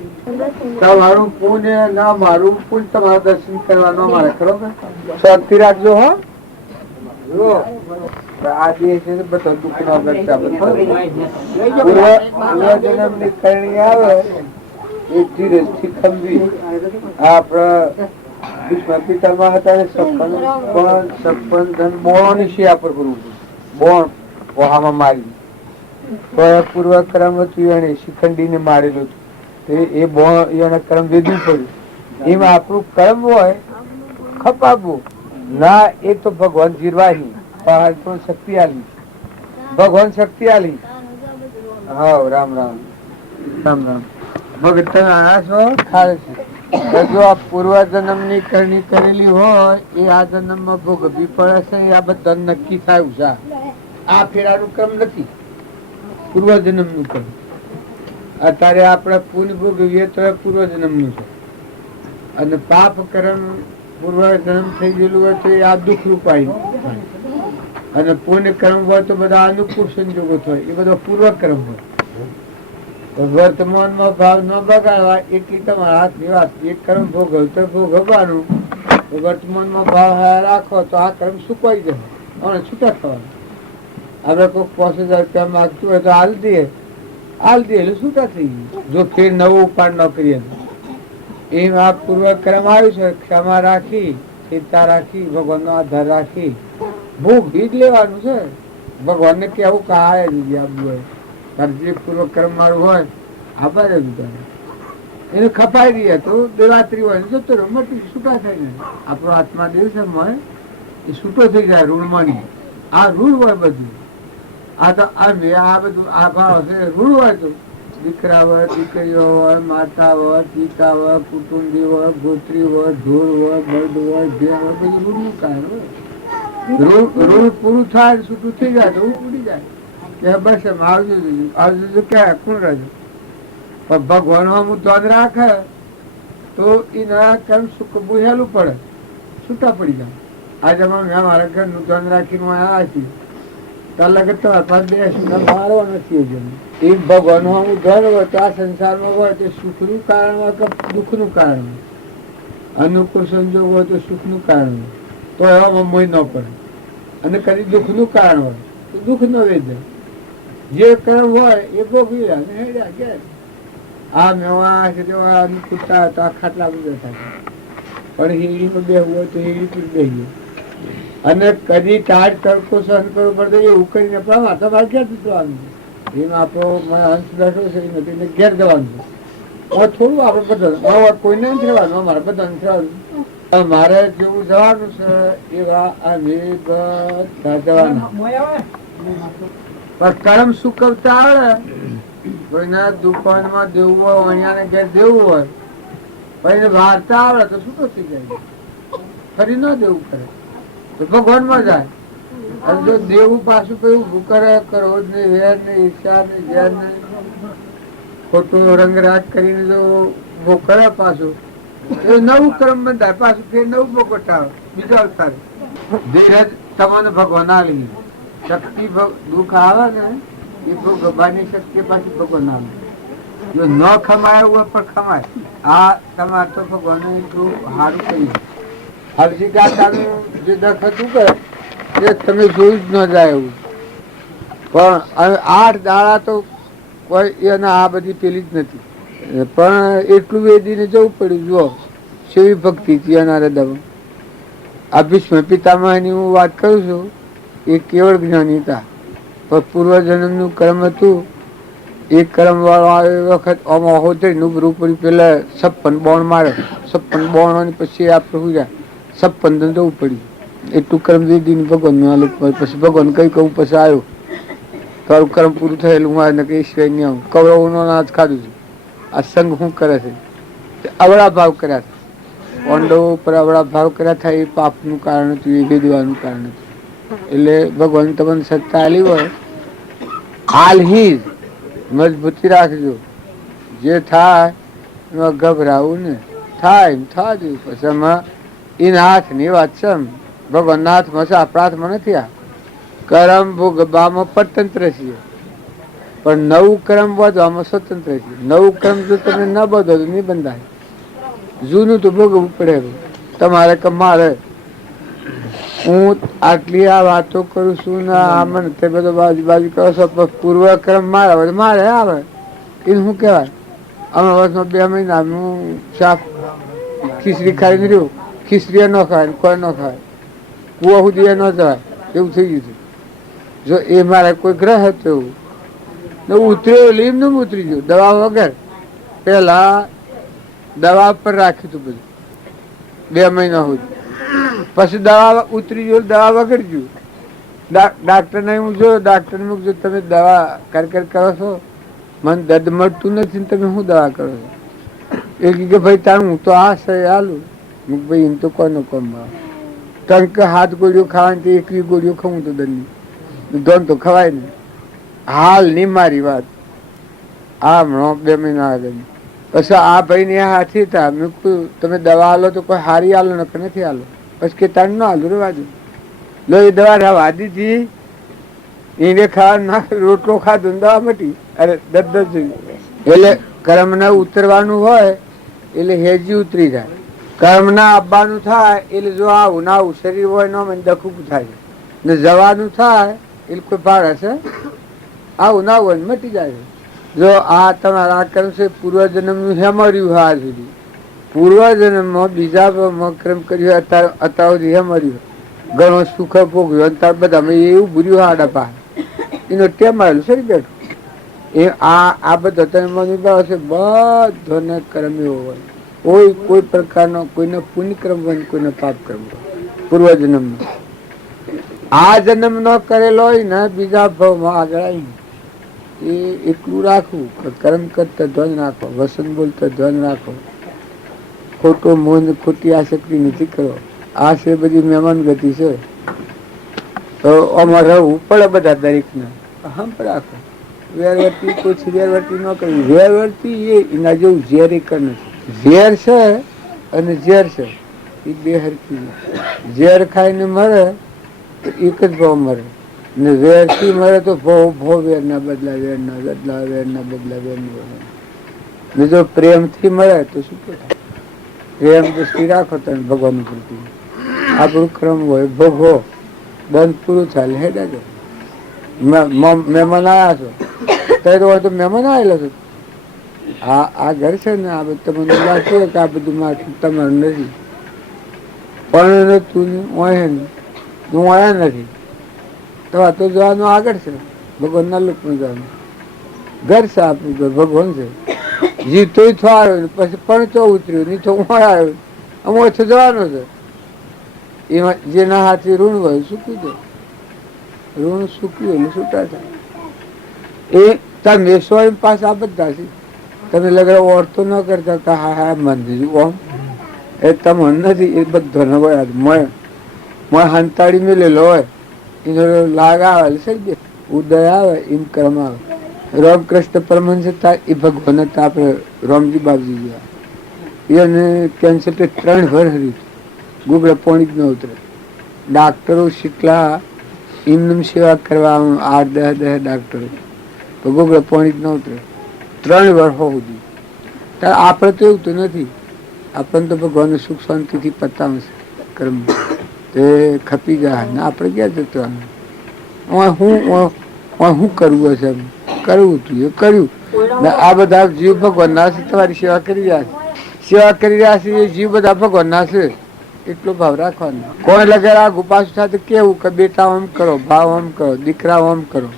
તમારું પુણ્ય ના મારું પુણ્ય તમારું દર્શન કરવાનું અમારે ખરોબર શાંતિ રાખજો હો આ દેશ બધા દુઃખ ના જન્મ ની કરણી આવે એ ધીરે થી ખંભી આપડે પિતામાં હતા સપન ધન બોણ શિયા પર કરવું બોણ વહામાં મારી તો પૂર્વ ક્રમ હતું એને શિખંડી ને મારેલું હતું એ બોણ એને કર્મ વેદવું પડ્યું એમાં આપણું કર્મ હોય ખપાવવું ના એ તો ભગવાન જીરવાહી પણ શક્તિ આલી ભગવાન શક્તિ આલી હા રામ રામ રામ રામ ભગત તમે આયા છો ખાલે છે જો આ પૂર્વ જન્મ ની કરણી કરેલી હોય એ આ જન્મ માં ભોગવવી પડે છે આ બધા નક્કી થયું છે આ ફેરાનું ક્રમ નથી પૂર્વ જન્મ નું કર્મ અત્યારે આપણે પુણ્ય ભોગવીએ તો પૂર્વ જન્મ નું છે અને પાપ કર્મ પૂર્વ જન્મ થઈ ગયેલું હોય તો એ આ દુઃખ રૂપાય અને પુણ્ય કર્મ હોય તો બધા અનુકૂળ સંજોગો થાય એ બધા પૂર્વ કર્મ હોય વર્તમાન માં ભાવ ન બગાડવા એટલી તમારા હાથની વાત એક કર્મ ભોગવતો ભોગવવાનું વર્તમાન માં ભાવ રાખો તો આ કર્મ સુકાઈ જાય અને છૂટા થવાનું આપડે કોઈ 5000 રૂપિયા માંગતું હોય તો હાલ દે એટલે છૂટા થઈ ગયું જો ફેર નવો ઉપાડ ન કરીએ એમ આ પૂર્વ કર્મ આવ્યું છે ક્ષમા રાખી ચિંતા રાખી ભગવાન નો આધાર રાખી ભોગવી જ લેવાનું છે ભગવાન ને કેવું કહાય આપવું જે પૂર્વ કર્મ મારું હોય આભાર એને ખપાઈ રહ્યા તો દેવાત્રી હોય જતો રહ્યો મટી છૂટા થઈ જાય આપણો આત્મા દેવ છે એ છૂટો થઈ જાય ઋણમણી આ ઋણ હોય બધું આ તો આ બધું આ ભાવ છે ઋણ હોય તો દીકરા હોય દીકરીઓ હોય માતા હોય પિતા હોય કુટુંબી હોય ગોત્રી હોય ઢોર હોય બળદ હોય જે હોય બધું ઋણનું કારણ હોય ઋણ પૂરું થાય છૂટું થઈ જાય તો ઉડી જાય બસ એમ આવજો ક્યાં કોણ રાજો પણ ભગવાન હું ધ્યાન રાખે તો એના કર્મ સુખ બુહેલું પડે છૂટા પડી જાય આજે મારા ઘરનું ધ્યાન રાખીને આવ્યા છીએ મારવા નથી એ ભગવાન હું ધ્યાન હોય તો આ સંસારમાં હોય તો સુખનું કારણ હોય કે દુઃખનું કારણ હોય અનુકૂળ સંજોગ હોય તો સુખનું કારણ હોય તો એવામાં મોય ન પડે અને કદી દુઃખનું કારણ હોય તો દુઃખ ન વેદે. જે કર્મ હોય એ ભોગવી રહ્યા ને હેડ્યા કે આ મેવા છે તેવા કૂદતા હતા ખાટલા બધા થાય, પણ હીડીમાં બેહવું હોય તો હીડી પર બેહીએ. અને કદી ટાઢ તડકો સહન કરવો પડતો એ ઉકળીને પણ તમારે ક્યાંથી જવાનું? એમ આપણો અંશ બેઠો છે એને ઘેર જવાનું છે. થોડું આપણે બધા કોઈને નથી રહેવાનું, અમારે બધાને રહેવાનું. મારે જેવું જવાનું છે એવા અમે બધા જવાનું. પણ કર્મ સુકવતા આવડે, કોઈના દુકાનમાં દેવું હોય, અહીંયા ઘેર દેવું હોય, પણ વાર્તા આવડે તો શું થઈ જાય, ફરી ન દેવું કરે તો ભગવાન માં જાય. અને જો દેવું પાછું કઈ ઉભું કરે, ક્રોધ ને વેર ને ઈર્ષા ને ઝેર ને ખોટું રંગરાજ કરીને જો ઉભો કરે પાછું, એ નવું કર્મ બંધાય, પાછું ફેર નવું ભોગવટ આવે બીજા અવતારે. ધીરજ તમને ભગવાન આવી શક્તિ, દુઃખ આવે ને એ ભોગવવાની શક્તિ પાછી ભગવાન આવે. જો ન ખમાય હોય પણ ખમાય. આ તમારે તો ભગવાન એટલું સારું કર્યું. હરજી કાકાનું જે દખ હતું કે એ તમે જોયું જ ન જાય એવું. પણ હવે 8 દાડા તો કોઈ એના આ બધી પેલી જ નથી, પણ એટલું વેદીને જવું પડ્યું. જુઓ શેવી ભક્તિ હતી એના હૃદયમાં. આ ભીષ્મ પિતામહની હું વાત કરું છું, એ કેવળ જ્ઞાની હતા, પણ પૂર્વજન્મનું કર્મ હતું. એ કર્મ વાળો એ વખત આમાં હોતરીનું રૂપડી પેલા 56 બોણ મારે, 56 બોણ પછી આ પ્રભુ 56 જવું પડ્યું. એટલું કર્મ વેદીને ભગવાન પછી ભગવાન કઈ કહું પછી આવ્યો તારું કર્મ પૂરું થયેલું. હું આને કઈ ઈશ્વર નહીં આવું, કૌરવોનો નાચ ખાધું છે. આ સંઘ શું કરે છે? અવળા ભાવ કર્યા છે. પાંડવો ઉપર અવળા ભાવ કર્યા થાય એ પાપનું કારણ હતું, એ વેદવાનું કારણ હતું. એટલે ભગવાન તમને સત્તા આલી હોય હાલ હી મજબૂતી રાખજો. જે થાય એમાં ગભરાવું ને, થાય એમ થવા દઉં. પછી એમાં એના હાથની વાત છે. ભગવાનના હાથમાં છે, આપણા હાથમાં નથી. આ કર્મ ભોગવવામાં પરતંત્ર છીએ, પણ નવું કર્મ વધવામાં સ્વતંત્ર છીએ. નવું કર્મ જો તમે ન બધો તો નહીં બંધાય, જૂનું તો ભોગવવું પડે. તમારે કે મારે હું આટલી આ વાતો કરું છું ને આ મને તે બધો બાજુ કરો છો, પૂર્વ ક્રમ મારે આવે મારે આવે એને શું કહેવાય? અમે વર્ષમાં 2 મહિના હું શાક ખીચડી ખાઈને રહ્યું, ખીચડી ન ખાય કોઈ ન ખાય, કુવા સુધી ન જવાય એવું થઈ ગયું છે. જો એ મારે કોઈ ગ્રહ હતો એવું ને ઉતર્યો એટલે એમને ઉતરી ગયું દવા વગર. પેલા દવા પર રાખ્યું હતું બધું 2 મહિના સુધી, પછી દવા ઉતરી ગયું, દવા વગર ગયું. ડાક્ટર ને હું જોયો, ડાક્ટર ને જો તમે દવા કર કરો છો, મને દર્દ મળતું નથી ને તમે શું દવા કરો છો? એ કે ભાઈ તારું હું તો આ છે હાલું. ભાઈ એમ તો કોનો કોમ કારણ કે 7 ગોળીઓ ખાવાની 21 ગોળીઓ ખાવું તો દરની ધોન તો ખવાય ને. હાલ ની મારી વાત આ 2 મહિના આગળ. પછી આ ભાઈ ને હાથી હતા, મેં તમે દવા આલો તો કોઈ હારી આલો ને નથી આલો. પછી કે તાર ન આલો રેવા દો. લો એ દવા રવા દીધી, એને ખાવા રોટલો ખાધો ને દવા મટી. અરે 10 એટલે કર્મ ને ઉતરવાનું હોય એટલે હેજી ઉતરી જાય. કર્મ ના આવવાનું થાય એટલે જો આવું ના આવું શરીર હોય ન મને દખું થાય ને, જવાનું થાય એટલે કોઈ ભાડે છે આવું ના હોય મટી જાય. જો આ તમારા આ કર્મ છે પૂર્વજન્મનું હેમર્યું હાલ સુધી, પૂર્વજન્મમાં બીજા કર્મ કર્યું અત્યાર સુધી હેમર્યું, ઘણો સુખ ભોગવ્યો અત્યારે બધામાં એવું ભૂર્યું હાડા પા એનો ટેમાયેલું સરી બેઠું. એ આ બધા તમે મને છે બધોને કર્મ એવો હોય, કોઈ પ્રકારનો કોઈને પુણ્ય કર્મ હોય કોઈને પાપ કર્મ હોય. પૂર્વજન્મ આ જન્મ ન કરેલો હોય ને બીજા ભાવમાં આગળ આવી એ એટલું રાખવું. કર્મ કરતા ધ્યાન રાખો, વસન બોલતા ધ્યાન રાખો, ખોટો મોહ ખોટી આસક્તિ નથી કરો. આ છે બધી મહેમાન ગતિ છે, તો આમાં રહેવું પડે બધા દરેકને. હમ રાખો, વેરવર્તી કોઈ વેરવર્તી ન કરવી. વેરવર્તી એના જેવું ઝેર એક નથી. ઝેર છે અને ઝેર છે એ 2 હરખી. ઝેર ખાઈને મરે તો એક જ ભાવ મરે ને વેરથી મરે તો ભો વેર ના બદલા વેર ના બદલા વેર ના બદલા વેર ને જો પ્રેમથી મળે તો શું થાય? પ્રેમ દૃષ્ટિ રાખો તમે ભગવાન પ્રતિ. આપણું ક્રમ હોય ભોગવો બંધ પૂરું થાય હેડા જો મહેમાન આવ્યા છો ત્યારે હોય તો મહેમાન આવેલા છો. આ ઘર છે ને આ બધું તમને લાગતું કે આ બધું માથું તમારું નથી પણ તું હોય ને તું આયા નથી તો આ તો જવાનું આગળ છે ભગવાનના લોકમાં જવાનું ઘર છે આપણું ઘર ભગવાન છે જીતો થો આવ્યો પછી પણ તો ઉતર્યું નહીં તો હું આવ્યો અમે ઓછો જવાનો છે એમાં જેના હાથે ઋણ હોય સૂકી દો ઋણ સૂક્યું એટલે છૂટા થાય એ તમે સ્વયં પાસે આ બધા છે તમે લગા ઓળતો ન કરતા કે હા હા મંદિર ઓમ એ તમે નથી એ બધો ન હોય મોય હંતાડી મેલેલો હોય એનો લાગ આવે સર ઉદય આવે એમ ક્રમ આવે રામકૃષ્ણ પરમહંસ હતા એ ભગવાન હતા આપણે રામજી બાપજી ગયા એને કેન્સર 3 વર્ષ હતી ગુગળા પાણી જ ન ઉતરે ડાક્ટરો શીખલા એમની સેવા કરવા 8-10 ડાક્ટરો તો ગુગળા પાણી જ ન ઉતરે 3 વર્ષો સુધી ત્યારે આપણે તો એવું તો નથી આપણને તો ભગવાન સુખ શાંતિથી પતાવશે કર્મ તે ખપી જાય ને આપણે ક્યાં જતું શું કરવું હશે કરવું તું એ કર્યું ને આ બધા જીવ ભગવાનના છે તમારી સેવા કરી રહ્યા છે સેવા કરી રહ્યા છે એ જીવ બધા ભગવાનના છે એટલો ભાવ રાખવાનો કોઈ લગે આ પાછું સાથે કેવું કે બેટા આમ કરો ભાવ આમ કરો દીકરા આમ કરો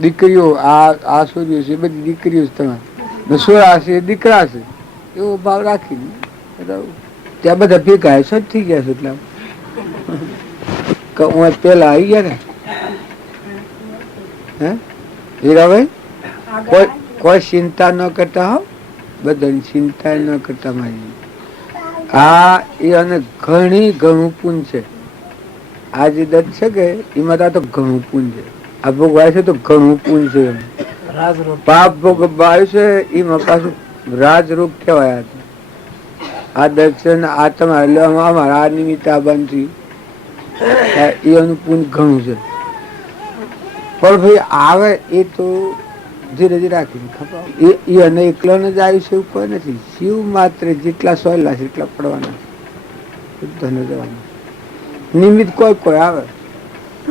દીકરીઓ આ સૂર્યો છે બધી દીકરીઓ છે તમારે સોળા છે દીકરા છે એવો ભાવ રાખીને ત્યાં બધા ભેગા સજ થઈ ગયા છે એટલા હું પેલા આવી ગયા ને હે હીરાભાઈ કોઈ ચિંતા ન કરતા હો બધાની ચિંતા ન કરતા મારી એ અને ઘણું પૂન છે આ જે દત્ત છે કે એમાં તો ઘણું પૂન છે આ ભોગવાય છે તો ઘણું પૂન છે પાપ ભોગવાય છે એમાં પાછું રાજરોગ કહેવાય આ દર્શન આ તમારે અમારા આ નિમિત્તે આ બનતી એનું પૂન ઘણું છે પણ ભાઈ આવે એ તો ધીરે ધીરે રાખીને ખપાવ એને એકલોને જ આયુષ્ય એવું કોઈ નથી શિવ માત્ર જેટલા સોયલા છે એટલા પડવાના બધાને જવાના નિમિત્ત કોઈ આવે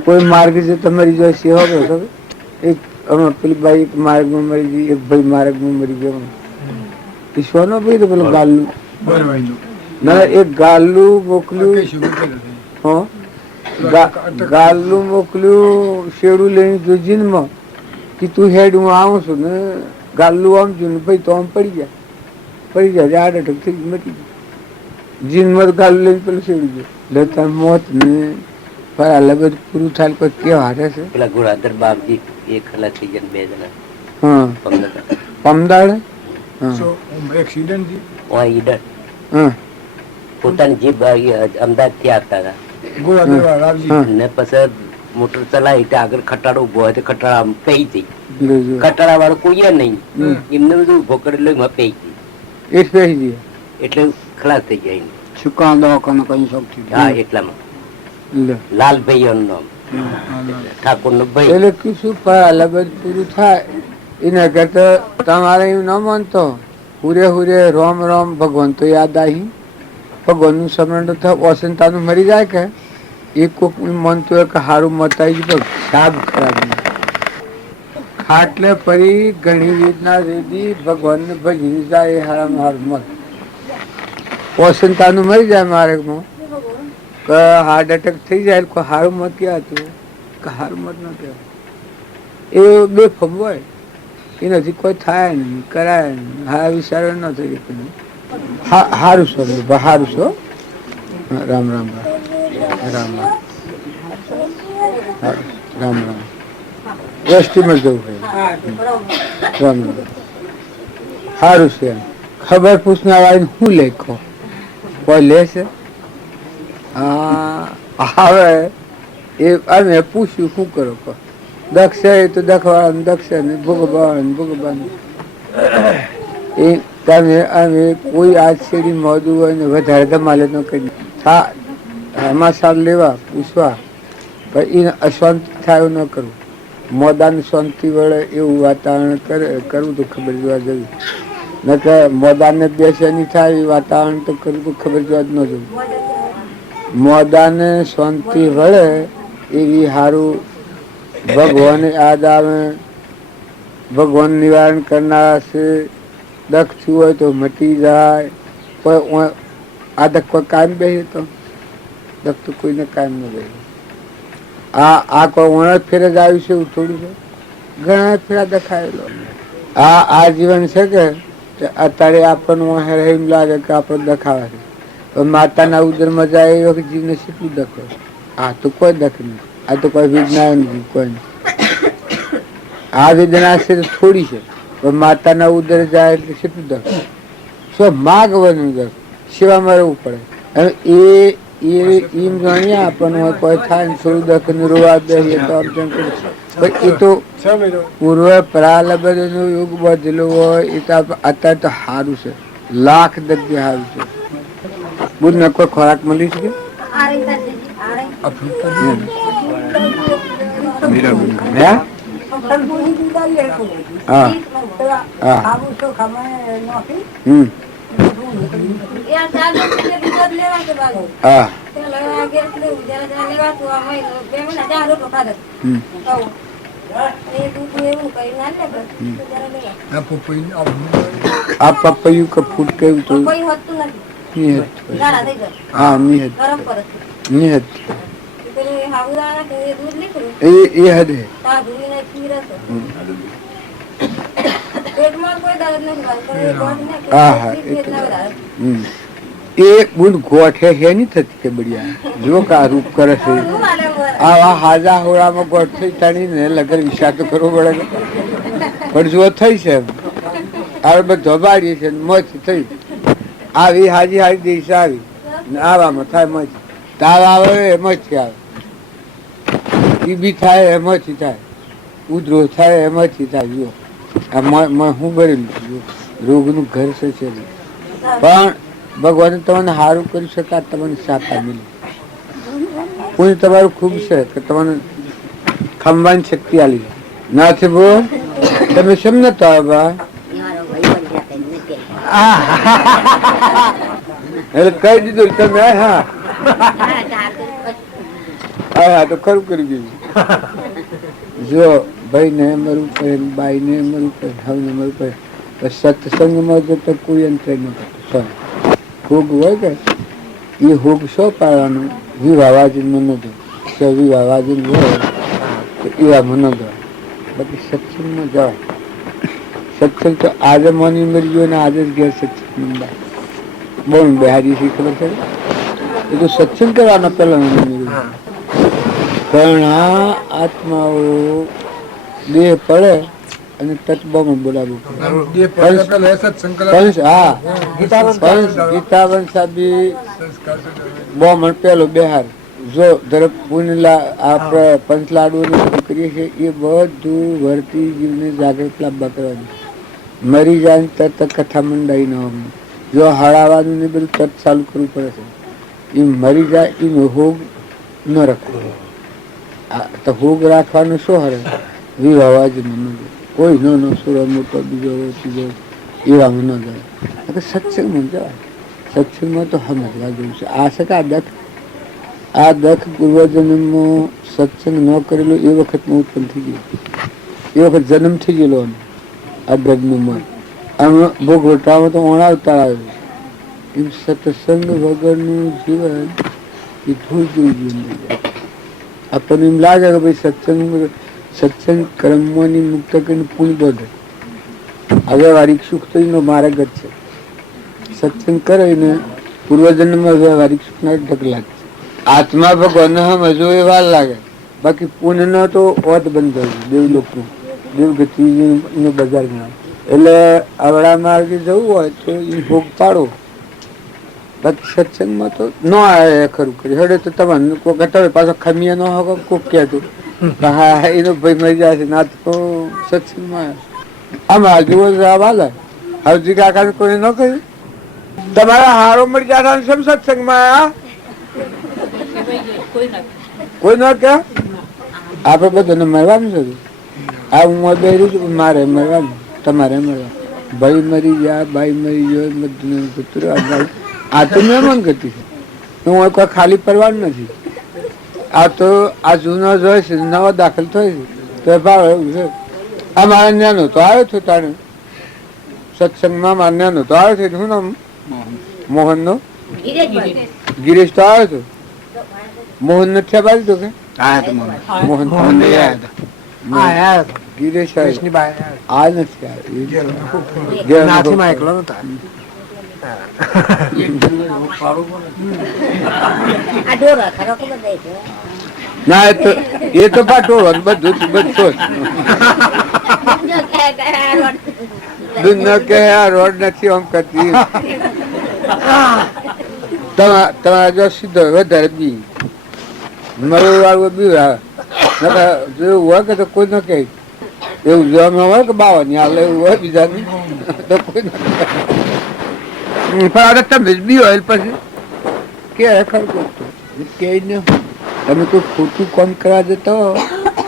કોઈ માર્ગ છે તમારી જો સેવા કરો એક અમે પેલી ભાઈ એક માર્ગમાં મરી ગઈ એક ભાઈ માર્ગમાં મરી ગયો ઈશ્વરનો ભાઈ તો પેલું ગાલ્લું ના એક ગાલ્લું મોકલ્યું ગાલ્લું મોકલ્યું શેડું લઈને જોજીનમાં કે તું હેડ હું આવું છું ને ગાલ્લું આમ છું ને ભાઈ તો આમ પડી જાય આડ અટક થઈ મટી જાય જીનમાં ગાલ્લું લઈને પેલું શેડું ગયું લતા મોત ને ફરા લગત પૂરું થાય કોઈ કેવા હારે છે પેલા ઘોડાધર બાપજી એક ખલા થઈ ગયા 2 જણા હા પમદાડ પોતાની જીપ અમદાવાદ થી આવતા હતા ને પછી મોટર ચલાવી આગળ ખટાડો ઉભો હોય તો ખટાડા પઈ જઈ ખટાડા વાળો કોઈ નહીં એમને બધું ઉભો કરેલો એમાં પઈ ગઈ એટલે ખલાસ થઈ જાય હા એટલામાં લાલભાઈ એનું નામ ઠાકોર નો ભાઈ એટલે કીધું લગત પૂરું થાય એના કરતા તમારે એવું ન માનતો હુરે રોમ રોમ ભગવાન તો યાદ આવી ભગવાન નું સ્મરણ થાય ઓસંતાનું મરી જાય કે એક કોક માનતું હોય કે સારું મત આવી ગયું સાબ ખરાબ ખાટલે ફરી ઘણી રીતના રેડી ભગવાન ને ભજી જાય હારામ હારું મત ઓસંતાનું મરી જાય માર્ગમાં કે હાર્ટ એટેક થઈ જાય કોઈ સારું મત ક્યાં હતું કે સારું મત ન કહેવાય એ બે ફમ હોય એનાથી કોઈ થાય નહીં કરાય નહીં હા વિચારો ન થઈ સારું છો સારું છો રામ રામ રામ રામ રામ વસ્તીમાં જવું હોય રામ રામ સારું છે ખબર પૂછનાર આવીને શું લેખો કોઈ લે છે હવે એ અમે પૂછ્યું શું કરો દક્ષ તો દખવાળા દક્ષ ને ભોગવવા એ તમે અમે કોઈ આજ શેરી મોડું હોય ને વધારે ધમાલે ન કરી સમાચાર લેવા પૂછવા પણ એને અશાંતિ થાય ન કરવું મોદાને શાંતિ વળે એવું વાતાવરણ કરવું તો ખબર જોવા જવું ન કે મોદાને બેસેની થાય એવું વાતાવરણ તો કરવું તો ખબર જોવા જ ન જવું મોદાને શાંતિ વળે એવી સારું ભગવાન યાદ આવે, ભગવાન નિવારણ કરનારા છે. દખ થયું હોય તો મટી જાય. કોઈ આ દખ કોઈ કાયમ બેસે તો દખ તો કોઈને કાયમ ન બેસે. આ કોઈ ઓણ ફેરે જ આવ્યું છે એવું થોડું છે. ઘણા ફેરા દેખાયેલો. આ જીવન છે કે અત્યારે આપણને એમ લાગે કે આપણે દખાવા છે. પણ માતાના ઉદરમાં જાય એ વખત જીવને કેટલું દખો. આ તો કોઈ દખ નહીં. આ તો કોઈ વિજ્ઞાન નથી. કોઈ આ વેદના છે થોડી છે, પણ માતાના ઉદર જાય એટલે કેટલું દખ. શું માગવાનું દખ, સેવામાં રહેવું પડે. અને એમ જાણીએ આપણને કોઈ થાય ને થોડું દખ ને રોવા દઈએ તો આમ તેમ કરે. પણ એ તો પૂર્વ પ્રારબ્ધ નો યુગ બદલો હોય એ તો અત્યારે તો સારું છે, લાખ દગ્ગે સારું છે. બુધ ને કોઈ ખોરાક મળી શકે? આ પપૈયું કે ફૂટ કેવું હતું? હા, નિહત એ હદે. એ બુન ગોઠે હે નહી થતી કે બઢિયા જો કા રૂપ કરે છે. આવા હાજા હોળામાં ગોઠ થઈ તાણી ને લગન વિચાર તો કરવો પડે. પણ જો થઈ છે હવે બધો બારીએ છે મોજ થઈ આવી હાજી હાજી દિવસે આવી આવામાં થાય મોજ. તાવ આવે એમાંથી આવે, ટીબી થાય એમાંથી થાય, ઉધરો થાય એમાંથી થાય. જો હું ભરેલું છું રોગનું ઘર છે. પણ ભગવાન તમને સારું કરી શકા, તમને સાતા મિલે. કોઈ તમારું ખૂબ છે કે તમને ખંભાની શક્તિ આલી નાથી. બોલ તમે શેમ નતો આવ્યા? એટલે કહી દીધું તમે. હા હા તો ખરું કરી દીધું. જો ભાઈ ને મરવું પડે, બાઈ ને મરવું પડે, હવે મરવું પડે. સત્સંગમાં જતો કોઈ અંતર ન કરતો. હોગ હોય કે એ હોગ શો પાડવાનો? વિવાવાજીન મનો દો. વિવાવાજીન હોય તો એવા મનો દો. બાકી સત્સંગમાં જાઓ. સત્સંગ તો આજે મની મરી ગયો ને આજે જ ઘેર સત્સંગ મંડાય. બહુ બહારી શી ખબર છે એ તો સત્સંગ કરવાનો પેલા ઘણા આત્માઓ દેહ પડે અને તત્વમાં બોલાવવું ગીતાવન સાબી બોમણ પેલો બિહાર. જો ધરપ પુણ્યલા આપણે પંચલાડુ કરીએ છીએ એ બધું વર્તી જીવને જાગૃત લાભવા કરવાનું. મરી જાય તરત કથા મંડાઈ ન હોય. જો હળાવાનું ને બધું તરત ચાલુ કરવું પડે છે. એ મરી જાય એનો હોગ ન રખાય. તો હોગ રાખવાનું શું હરે? વિવાહ જ ન કોઈ નો સુરો મોટો બીજો ત્રીજો એવા ન જાય. સત્સંગમાં જવાય. સત્સંગમાં તો સમજવા જેવું છે. આ છે કે આ દખ પૂર્વજન્મમાં સત્સંગ ન કરેલો એ વખતમાં ઉત્પન્ન થઈ ગયો. એ વખત જન્મ થઈ ગયેલો આ દગનું મન. આમ ભોગવટામાં તો ઓણાવતા આવ્યો. એમ સત્સંગ વગરનું જીવન એ ધૂળ જેવું જીવન થઈ જાય. આપણને એમ લાગે કે ભાઈ સત્સંગ કર્મોની મુક્ત કરીને પુણ્ય બધે વ્યવહારિક સુખ તો એનો માર્ગ જ છે. સત્સંગ કરે ને પૂર્વજન્મમાં વ્યવહારિક સુખના ઢગલા છે. આત્મા ભગવાન સમજો એ વાર લાગે. બાકી પુણ્યનો તો ઓત બંધ થયું દેવલોકનું દેવગતિ બજાર ગણાય. એટલે અવળા માર્ગે જવું હોય તો એ ભોગ પાડો. બાકી સત્સંગમાં તો ન આવે ખરું કરી હડે તો તમને કોઈ કહેતા પાછો ખમીએ ન હોય કોક કહેતું હા એનો ભાઈ મરી જાય છે ના તો સત્સંગમાં આમાં જુઓ જવાબ હાલે. હવજી કાકાને કોઈ ન કહ્યું તમારા હારો મરી જાય સમ સત્સંગમાં આયા કોઈ ન કે આપડે બધાને મરવાનું છે. આ હું બેરું છું મારે મરવાનું તમારે મરવાનું. ભાઈ મરી ગયા બાઈ મરી ગયો બધું આ તો મહેમાન ગતિ છે. હું કોઈ ખાલી પરવાનું નથી. આ તો આ જૂનો જોઈ છે નવો દાખલ થયો છે. તો ભાવે એવું છે. આ મારા નાનો તો આવ્યો છો તારે સત્સંગમાં, મારા નાનો તો આવ્યો છે. શું નામ મોહન નો? ગિરીશ તો આવ્યો છો. મોહન નથી બાજુ તો કે મોહન ગિરીશ આ નથી એકલો નતા. ના એ તો પાટોળો બધું બધું કે આ રોડ નથી આમ કરતી. તમારા જો સીધો વધારે બી મરવું વાળું બી જેવું હોય કે તો કોઈ ન કહે એવું જોવામાં હોય કે બાવાની હાલ એવું હોય બીજા તો કોઈ ન પણ તમે બી હોય પછી કે ખરું કે તમે કોઈ ખોટું કામ કરવા જતા હો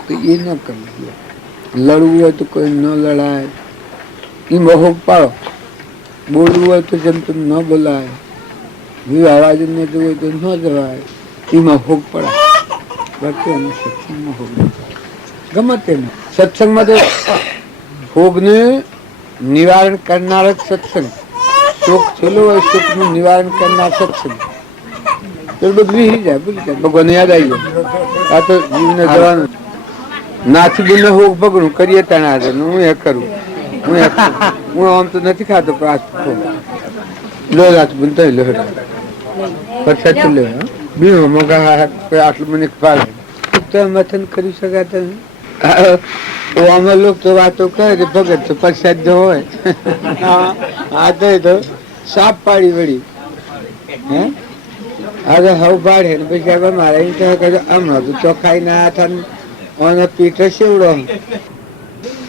તો એ ન કરવું. લડવું હોય તો કોઈ ન લડાય, એમાં હોક પાડો. બોલવું હોય તો જેમ તેમ ન બોલાય, અવાજ ન જવું હોય તો ન જવાય, એમાં હોક પડાય. બાકી અમે સત્સંગમાં હોગ ગમે તેમાં સત્સંગમાં તો હોગને નિવારણ કરનાર જ સત્સંગ. સુખ છેલ્લું હોય સુખનું નિવારણ કરનાર સત્સંગ. ભૂલી જાય ભગવાન યાદ આવી જાય. આ તો જીવને જવાનું નાથી બુને હોગ બગડું કરીએ ત્યાં હું એ કરું હું આમ તો નથી ખાતો લો રાત બુન તો લો પછી લે બી મગા આટલું મને ફાવે મથન કરી શકાતા. અમે લોકો તો વાતો કરે ભગત તો પ્રસાદ જો હોય આ તો સાપ પાડી વળી હે હવે હવ ભાડે ને પછી મારે હમણાં તો ચોખાઈ ના હાથ પીઠ સેવડો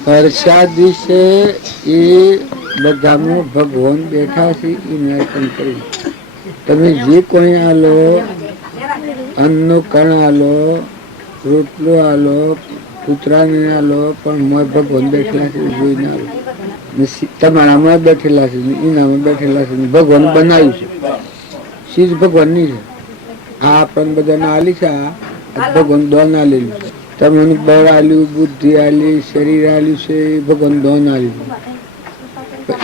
પ્રસાદ દિવસે એ બધામાં ભગવાન બેઠા છે એ નિર્તન કર્યું. તમે જે કોઈ આલો અન્નનું કણ આલો, રોટલો આલો, કૂતરાને આલો, પણ મોય ભગવાન બેઠેલા છે જોઈને આલો. તમારામાં બેઠેલા છે એનામાં બેઠેલા છે ભગવાન બનાવ્યું છે. ચીજ ભગવાનની છે. આ આપણને બધાને આલી છે. આ ભગવાન દોન આલેલું છે. તમને બળ આલ્યું, બુદ્ધિ આલી, શરીર આલ્યું છે એ ભગવાન દોન આલ્યું.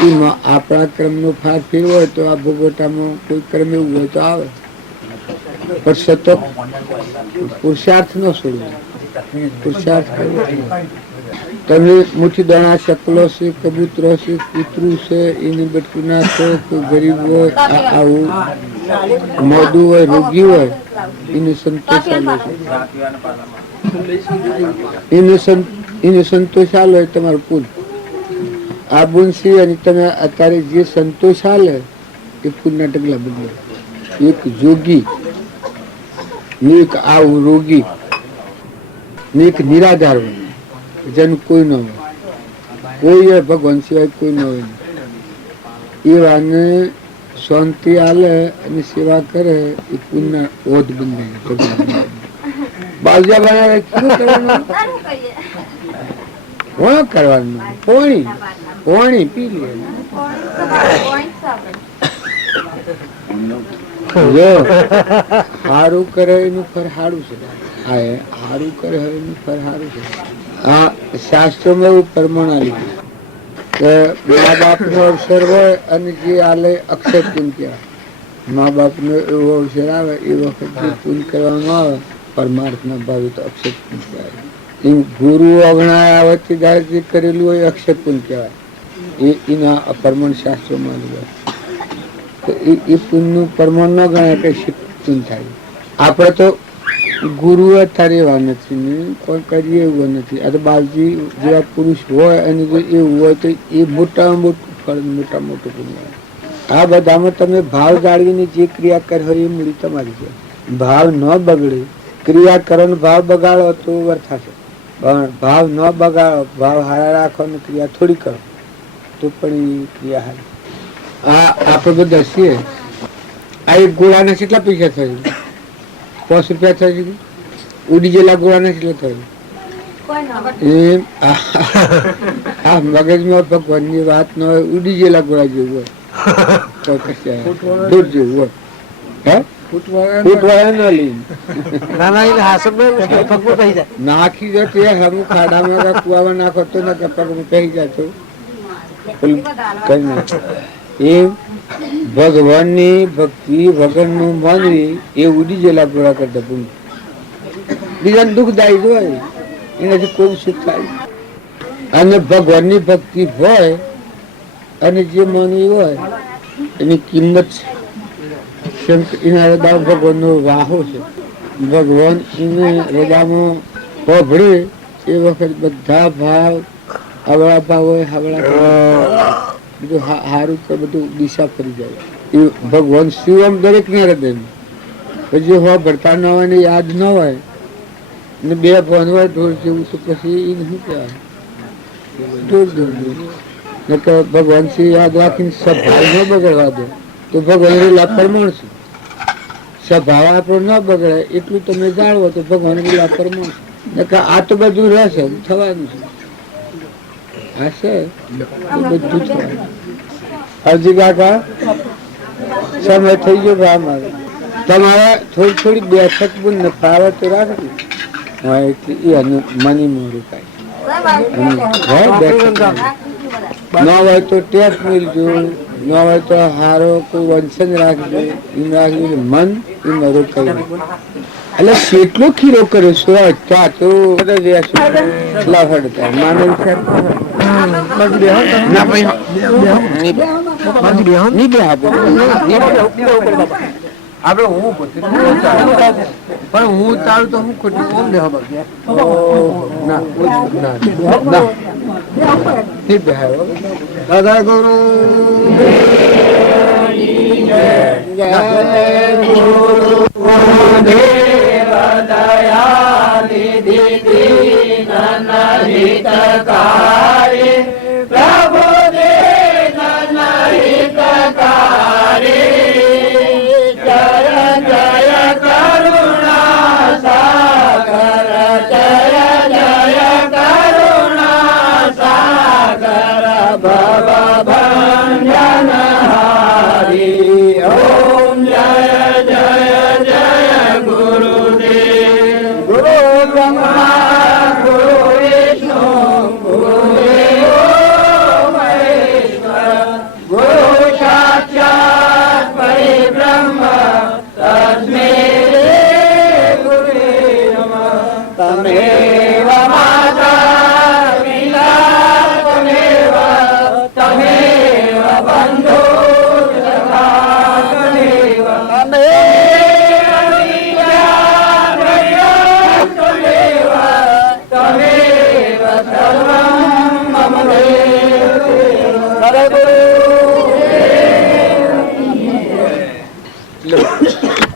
એમાં આપણા ક્રમનો ફાર ફેરવો હોય તો આ ભોગવટામાં કોઈ ક્રમ એવું હોય તો આવે. પણ સતત પુરુષાર્થ ન છોડવો. પુરુષાર્થ કરવો. તમે મુઠ્ઠી દાણા શકલો છે, કબૂતરો છે, કૂતરું છે, એની બટકું નાખો. કોઈ ગરીબ હોય આવું મોદું હોય, રોગી હોય, એને સંતોષ આલો છે. એને સંતોષ આલો એ તમારું પુલ. આ બુનસી અને તમે અત્યારે જે સંતોષ આલે એ પુલના ઢગલા બદલે. એક જોગી ને એક આવું રોગી ને એક નિરાધાર હોય જેનું કોઈ ન હોય, કોઈ ભગવાન સિવાય કોઈ ન હોય. એ વાને શાંતિ આલે અને સેવા કરે એ પુણ્ય ઓધ બંધ બાજ્યા બનાવે. શું કરવાનું? કરવાનું પોણી પી લે. સારું કરે એનું ફર સારું છે. સારું કરે એનું ફર સારું છે. આ શાસ્ત્રોમાં એવું પ્રમાણ આવ્યું કે મા બાપ નો અવસર હોય અને જે આલે અક્ષર પૂન કહેવાય. મા બાપ નો એવો અવસર આવે એ વખત જે પૂન કરવામાં આવે પરમાર્થના ભાવે તો અક્ષર પૂન કહેવાય. એમ ગુરુ અગણાયા વચ્ચે જયારે જે કરેલું હોય અક્ષર પૂન કહેવાય. એના અપરમાણ શાસ્ત્રોમાં તો એ પુણ્યનું પ્રમાણ ન ગણાય કે પૂન થાય. આપણે તો ગુરુ અત્યારે એવા નથી, કોઈ કરીએ એવું નથી. આ તો બાલજી જેવા પુરુષ હોય અને જો એવું હોય તો એ મોટામાં મોટું ફળ, મોટા મોટું પુણ્ય. આ બધામાં તમે ભાવ જાળવીને જે ક્રિયા કરી હોય એ મૂડી તમારી છે. ભાવ ન બગડે, ક્રિયા કરો ને ભાવ બગાડો તો વર્થાશે. પણ ભાવ ન બગાડો, ભાવ હારા રાખો ને ક્રિયા થોડી કરો તો પણ એ ક્રિયા હારી. આપણે બધા છીએ. આ એક ગોળાના કેટલા પૈસા થયું? 5 રૂપિયા થયું. ઉડી ગયેલા ગોળાના કેટલા થયું? એમ આ મગજમાં ભગવાનની વાત ન હોય, ઉડી ગયેલા ગોળા જેવું હોય તો દૂર જેવું હોય. હે ફૂટવાળા ના લઈ નાના એટલે હાસમાં પગમાં થઈ જાય. નાખી દો તે હમ ખાડામાં કુવામાં નાખો તો ને પગમાં કહી જતો કરી નાખો. એ ભગવાનની ભક્તિ વગરનું માનવી એ ઉડી ગયેલા ગોળા કરતા પૂરું. બીજાને દુઃખદાયી હોય એનાથી કોઈ સુખ થાય. અને ભગવાનની ભક્તિ હોય અને જે માનવી હોય એની કિંમત છે. એના હૃદય ભગવાનનો વાહો છે. ભગવાન એને હૃદયમાં ભળે એ વખત બધા ભાવ હવળા ભાવ હોય હવળા બધું સારું તો બધું દિશા ફરી જાય. એ ભગવાન શિવ આમ દરેક ને હૃદયમાં પછી હોય ભરતા ન હોય ને યાદ ન હોય ને બે ભણ હોય ઢોર જેવું તો પછી એ નહીં કહેવાય. ભગવાન શ્રી યાદ રાખીને સ્વભાવ ન બગડવા દે તો ભગવાન લીલા પરમાણશું. સ્વભાવ આપણો ન બગડે એટલું તમે જાણવો તો ભગવાન લીલા પરમાણશું. આ તો બધું રહેશે થવાનું છે. હશે એ બધું થવાનું. હરજી કાકા સમય થઈ ગયો ભાઈ મારે. તમારે થોડી થોડી બેઠક પણ નફાવે તો રાખજો. મની મોડું કાંઈ ન હોય તો ટેપ મિલજો, ન હોય તો હારો કોઈ વંશન રાખજો. એમ રાખજો મન એ મરું કરી એટલે કેટલો ખીરો કર્યો શું ચા તો લફડતા માનવ આપડે હું પણ હું તારું તો હું ખોટું કોમ દે દાદા ગુરુ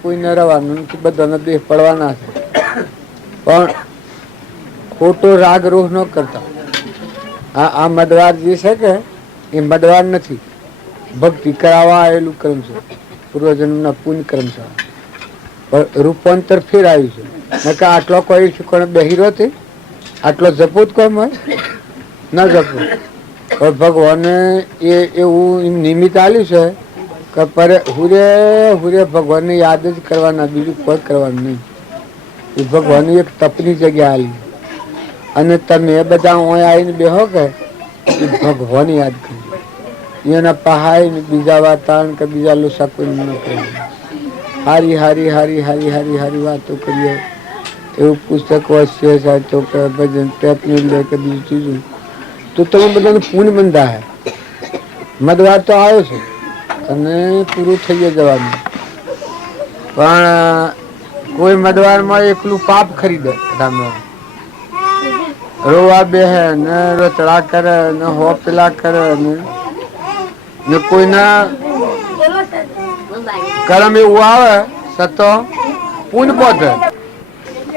કોઈને રવાનું નથી, બધાને દેહ પડવાના છે. પણ ખોટો રાગ રોહ ન કરતા. આ મડવાર જે છે કે એ મડવાર નથી, ભક્તિ કરાવવા આવેલું કર્મ છે, પૂર્વજન્મના પુણ્ય કર્મ છે. પણ રૂપાંતર ફેર આવ્યું છે. નકર આટલો કોઈ કોને બેહીરો તે આટલો જપો જ કોમ હોય ન જપો. પણ ભગવાને એવું નિમિત્ત આલ્યું છે કે પર હુરે હુરે ભગવાનને યાદ જ કરવાના, બીજું કોઈ કરવાનું નહીં. એ ભગવાનની એક તપની જગ્યા આલી અને તમે બધા અહીં આવીને બેહો કે ભગવાન યાદ કરજો. એના પહાય ને બીજા વાતાવરણ કે બીજા લોસા કોઈ ન કરે. હારી હારી હારી હારી હારી હારી વાતો કરીએ. એવું પુસ્તક વાંચીએ સાચો કે ભજન ટેપની લે કે બીજું ચીજું તો તમે બધાને પૂર્ણ બંધા હે. મદવાર તો આવ્યો છે અને પૂરું થઈ જવાનું. પણ કોઈ મદવારમાં એકલું પાપ ખરીદે રામ રોવા બેહે ને રચડા કરે ને હો પેલા કરે ને કોઈના કરમ એવું આવે સતો પૂન પોતે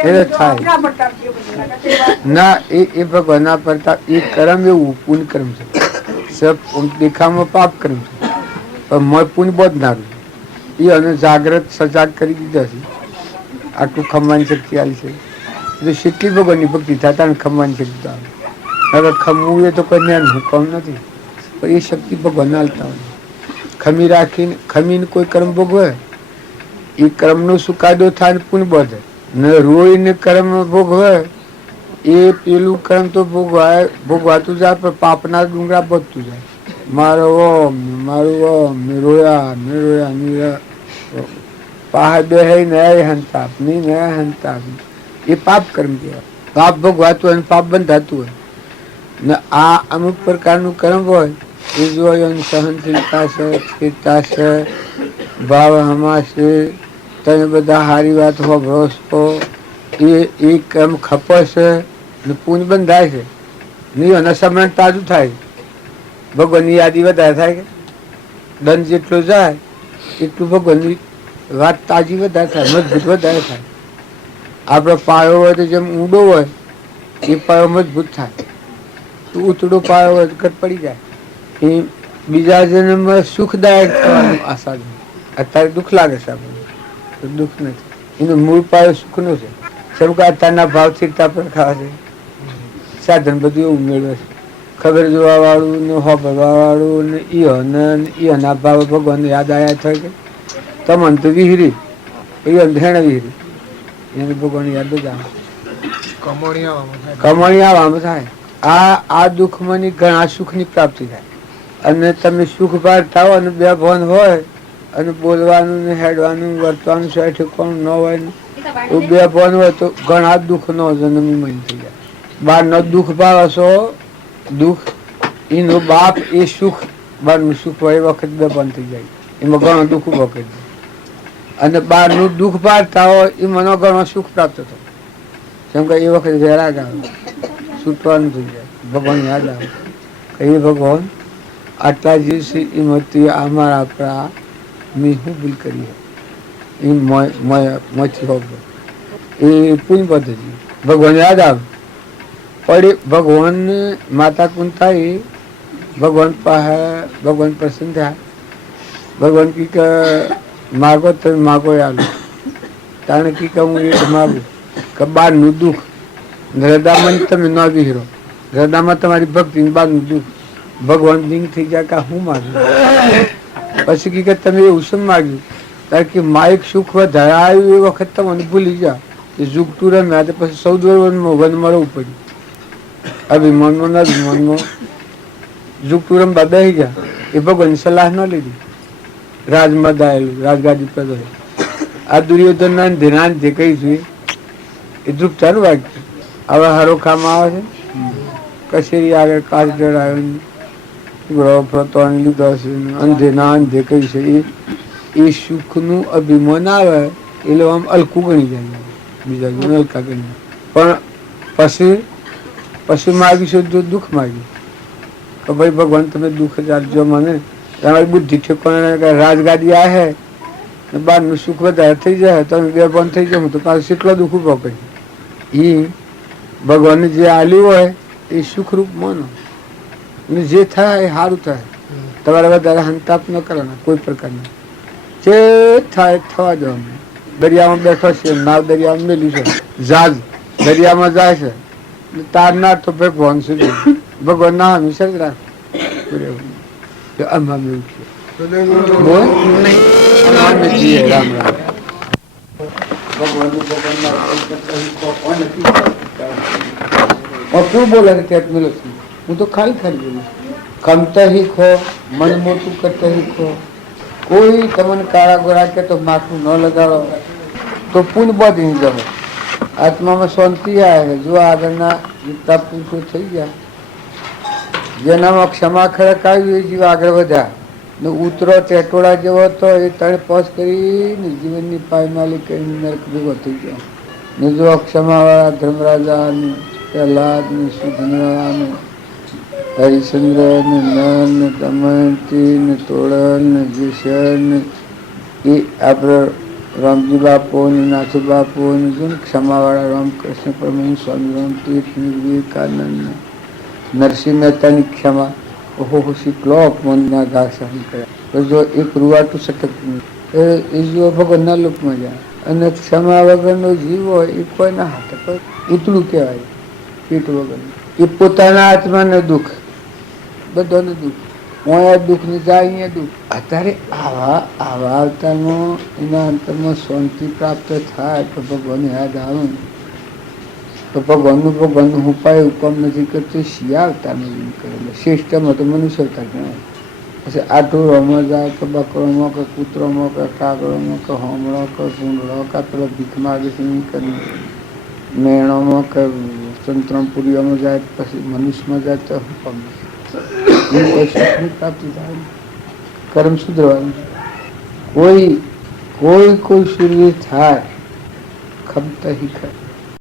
એ થાય ના. એ ભગવાનના પડતા એ કરમ એવું પૂન કર્મ છે. સબ દેખામાં પાપ કર્મ છે પણ મોય પૂન બોધનારું એ અને જાગ્રત સજાગ કરી દીધા છે. આટલું ખમવાની શક્તિ આવી છે એટલે કેટલી ભગવાનની ભક્તિ થતા ને ખમવાની શક્તિ આવે. હવે ખમવું એ તો કોઈ જ્ઞાન હુકમ નથી પણ એ શક્તિ ભગવાન હાલતા હોય. ખમી રાખીને ખમીને કોઈ કર્મ ભોગવે એ કર્મનો સુકાદો થાય ને પુણ્ય બધે ને રોઈને કર્મ ભોગવે એ પેલું કર્મ તો ભોગવાતું જાય પણ પાપના ડુંગરા બધતું જાય. મારો ઓમ મેં રોયા પાહ બે ને હંતાપ ની ને હંતાપ એ પાપ કર્મ કહેવાય. પાપ ભોગવાતું હોય પાપ બંધાતું હોય ને આ અમુક પ્રકારનું કર્મ હોય એ જો સહનશીલતા છે, સ્થિરતા છે, ભાવ હમા છે, તમે બધા સારી વાત હોભળો છો એ કર્મ ખપે છે ને પુણ્ય બંધાય છે નહીં અને સમરણ તાજું થાય. ભગવાનની યાદી વધારે થાય કે દંડ જેટલો જાય એટલું ભગવાનની વાત તાજી વધારે થાય, મજબૂત વધારે થાય. આપણો પાયો હોય તો જેમ ઊંડો હોય એ પાયો મજબૂત થાય, ઉતડો પાયો હોય તો કટ પડી જાય. એ બીજા જન્મમાં સુખદાયક થવાનું આશા છે. અત્યારે દુઃખ લાગે છે આપણને, દુઃખ નથી. એનો મૂળ પાયો સુખનો છે. સબ કે અત્યારના ભાવ સ્થિરતા પર ખાવા છે, સાધન બધું એવું મેળવે છે. ખબર જોવા વાળું ને હોભળવા વાળું ને ઈના ભાવ ભગવાન યાદ આવ્યા થાય કે તમને તો વિહરી ધેણ વિહરી એને ભગવાન યાદ જ આવે, કમણી આવવામાં થાય. આ દુઃખમાંની ઘણા સુખની પ્રાપ્તિ થાય. અને તમે સુખ બહાર થાવ અને બે ભાન હોય અને બોલવાનું ને હેડવાનું વર્તવાનું છે ઠેકવાનું ન હોય ને તો બે ભાન હોય તો ઘણા દુઃખ નો જન્મ મન થઈ જાય. બહાર નો દુઃખ ભાવ હશો દુઃખ એનો બાપ એ સુખ બહારનું સુખ હોય એ વખત બે ભાન થઈ જાય, એમાં ઘણું દુઃખ ઉભો કરી દે. અને બહારનું દુઃખ પાડતા હોય એ મને ઘણો સુખ પ્રાપ્ત થાય. જેમ કે એ વખતે વૈરાગ આવે, છૂટવાનું થઈ જાય, ભગવાન યાદ આવે કે એ ભગવાન આટલા દિવસે એમાંથી અમારા આપણા મેં શું ભૂલ કરી એ મથી હોબ એ પુણ્ય પદ્ધતિ ભગવાન યાદ આવે. પણ ભગવાન માતા કુંતાઈ ભગવાન પાસે ભગવાન પ્રસન્ન થયા. ભગવાન કી કે માગો તમે માગો યાદ તાણે કી કે હું એ માગું કે બહારનું દુઃખ હૃદયમાં તમે ન વિહરો, હૃદયમાં તમારી ભક્તિ બહારનું દુઃખ ભગવાન દિંગ થઈ જાય કે હું માગ્યું. પછી કી કે તમે એવું શું માગ્યું કારણ કે માઇક સુખ વધારે આવ્યું એ વખત તમને ભૂલી ગયા એ ઝૂકતું રમ્યા તો પછી 14 વન મળવું પડ્યું. અભિમાનમાં અભિમાનમાં ઝૂકતું રમવા બેસી ગયા એ ભગવાનની સલાહ ન લીધી. રાજમાં દાયેલું રાજગાદી પર આ દુર્યોધનના ધ્યાન જે કહી છે એ ધ્રુપ ચાલુ વાગ્યું. હવે હારો ખામાં આવે છે કચેરી આગળ કાચ જડાવ્યો લીધો છે અંધે ના અંધે કહી છે એ સુખનું અભિમાન આવે એટલે આમ અલકું ગણી જાય, બીજા હલકા ગણી. પણ પછી માગીશું જો દુઃખ માગ્યું કે ભાઈ ભગવાન તમે દુઃખ જ આપજો મને, તમારી બુદ્ધિ ઠેકાણે રાજગાદી આ હે બહારનું સુખ વધારે થઈ જાય તમે બે બંધ થઈ જાવ તો પાછું કેટલો દુઃખ ઉભો કરી. એ ભગવાન જે આલ્યું હોય એ સુખરૂપ માનો અને જે થાય એ સારું થાય. તમારે વધારે હંતાપ ન કરવાના કોઈ પ્રકારના, જે થાય થવા દેવાનું. દરિયામાં બેઠો છે નાવ દરિયામાં મેલી છે, જહાજ દરિયામાં જાય છે તાર ના તો ભગવાન સુધી ભગવાન ના હંમેશા જ રાખે. આમાં એવું છે રામ રામ ભગવાન બોલે ત્યાં હું તો ખાલી બોલું. ખમતા શીખો, મન મોટું કરતા શીખો. કોઈ તમને કાળા ગોળા કે તો માથું ન લગાડો તો પુણ્ય બધી જવો. આત્મામાં શાંતિ આવે. જો આગળના જેટલા પુરુષો થઈ ગયા જેનામાં ક્ષમા ખડક આવી એ જીવ આગળ વધ્યા ને ઉતરો ટેટોડા જેવો હતો એ તળ પોસ કરીને જીવનની પાયમાલી કરીને નરક ભેગો થઈ ગયો. ને જો ક્ષમાવાળા ધર્મરાજા ને પ્રહલાદ ને સુધનવાળા ને હરિશ્ચંદ્ર ને નર ને દમયંતી ને તોડલ ને જેસર ને એ આપણે રામજી બાપુ ને નાથુ બાપુ ને જો ને ક્ષમાવાળા રામકૃષ્ણ પરમહંસ સ્વામી રામતીર્થ વિવેકાનંદ નરસિંહ મહેતાની ક્ષમા ઓહો શીખલો અપમાનના ઘા સહન કર્યા. જો એક રૂવાટું સટકતું એ જીવો ભગવાનના લોકમાં જાય. અને ક્ષમા વગરનો જીવ હોય એ કોઈના હાથે ઉતળું કહેવાય પીઠ વગર. એ પોતાના આત્માને દુઃખ બધાને દુઃખ અહીંયા દુઃખ ને જાય અહીંયા દુઃખ. અત્યારે આવા અવતારમાં એના અંતરમાં શાંતિ પ્રાપ્ત થાય તો ભગવાન યાદ આવે ને. તો ભગવાનનું ઉપાય હુકમ નથી કરતો, શિયા અવતારનું કરેલો. શ્રેષ્ઠમાં તો મનુષ્ય અવતાર ગણાય. પછી આટુરોમાં જાય કે બકરોમાં કે કૂતરોમાં કે કાગળોમાં કે હોમળો કે ભૂંડળો કે પેલો ભીખ માગે છે મેણોમાં કે સંતરામપુરીઓમાં જાય પછી મનુષ્યમાં જાય તો હુકમ કોઈ સુખની પ્રાપ્તિ થાય. કર્મ સુધરવાનું. કોઈ સૂર્ય થાય ખમતા હી ખર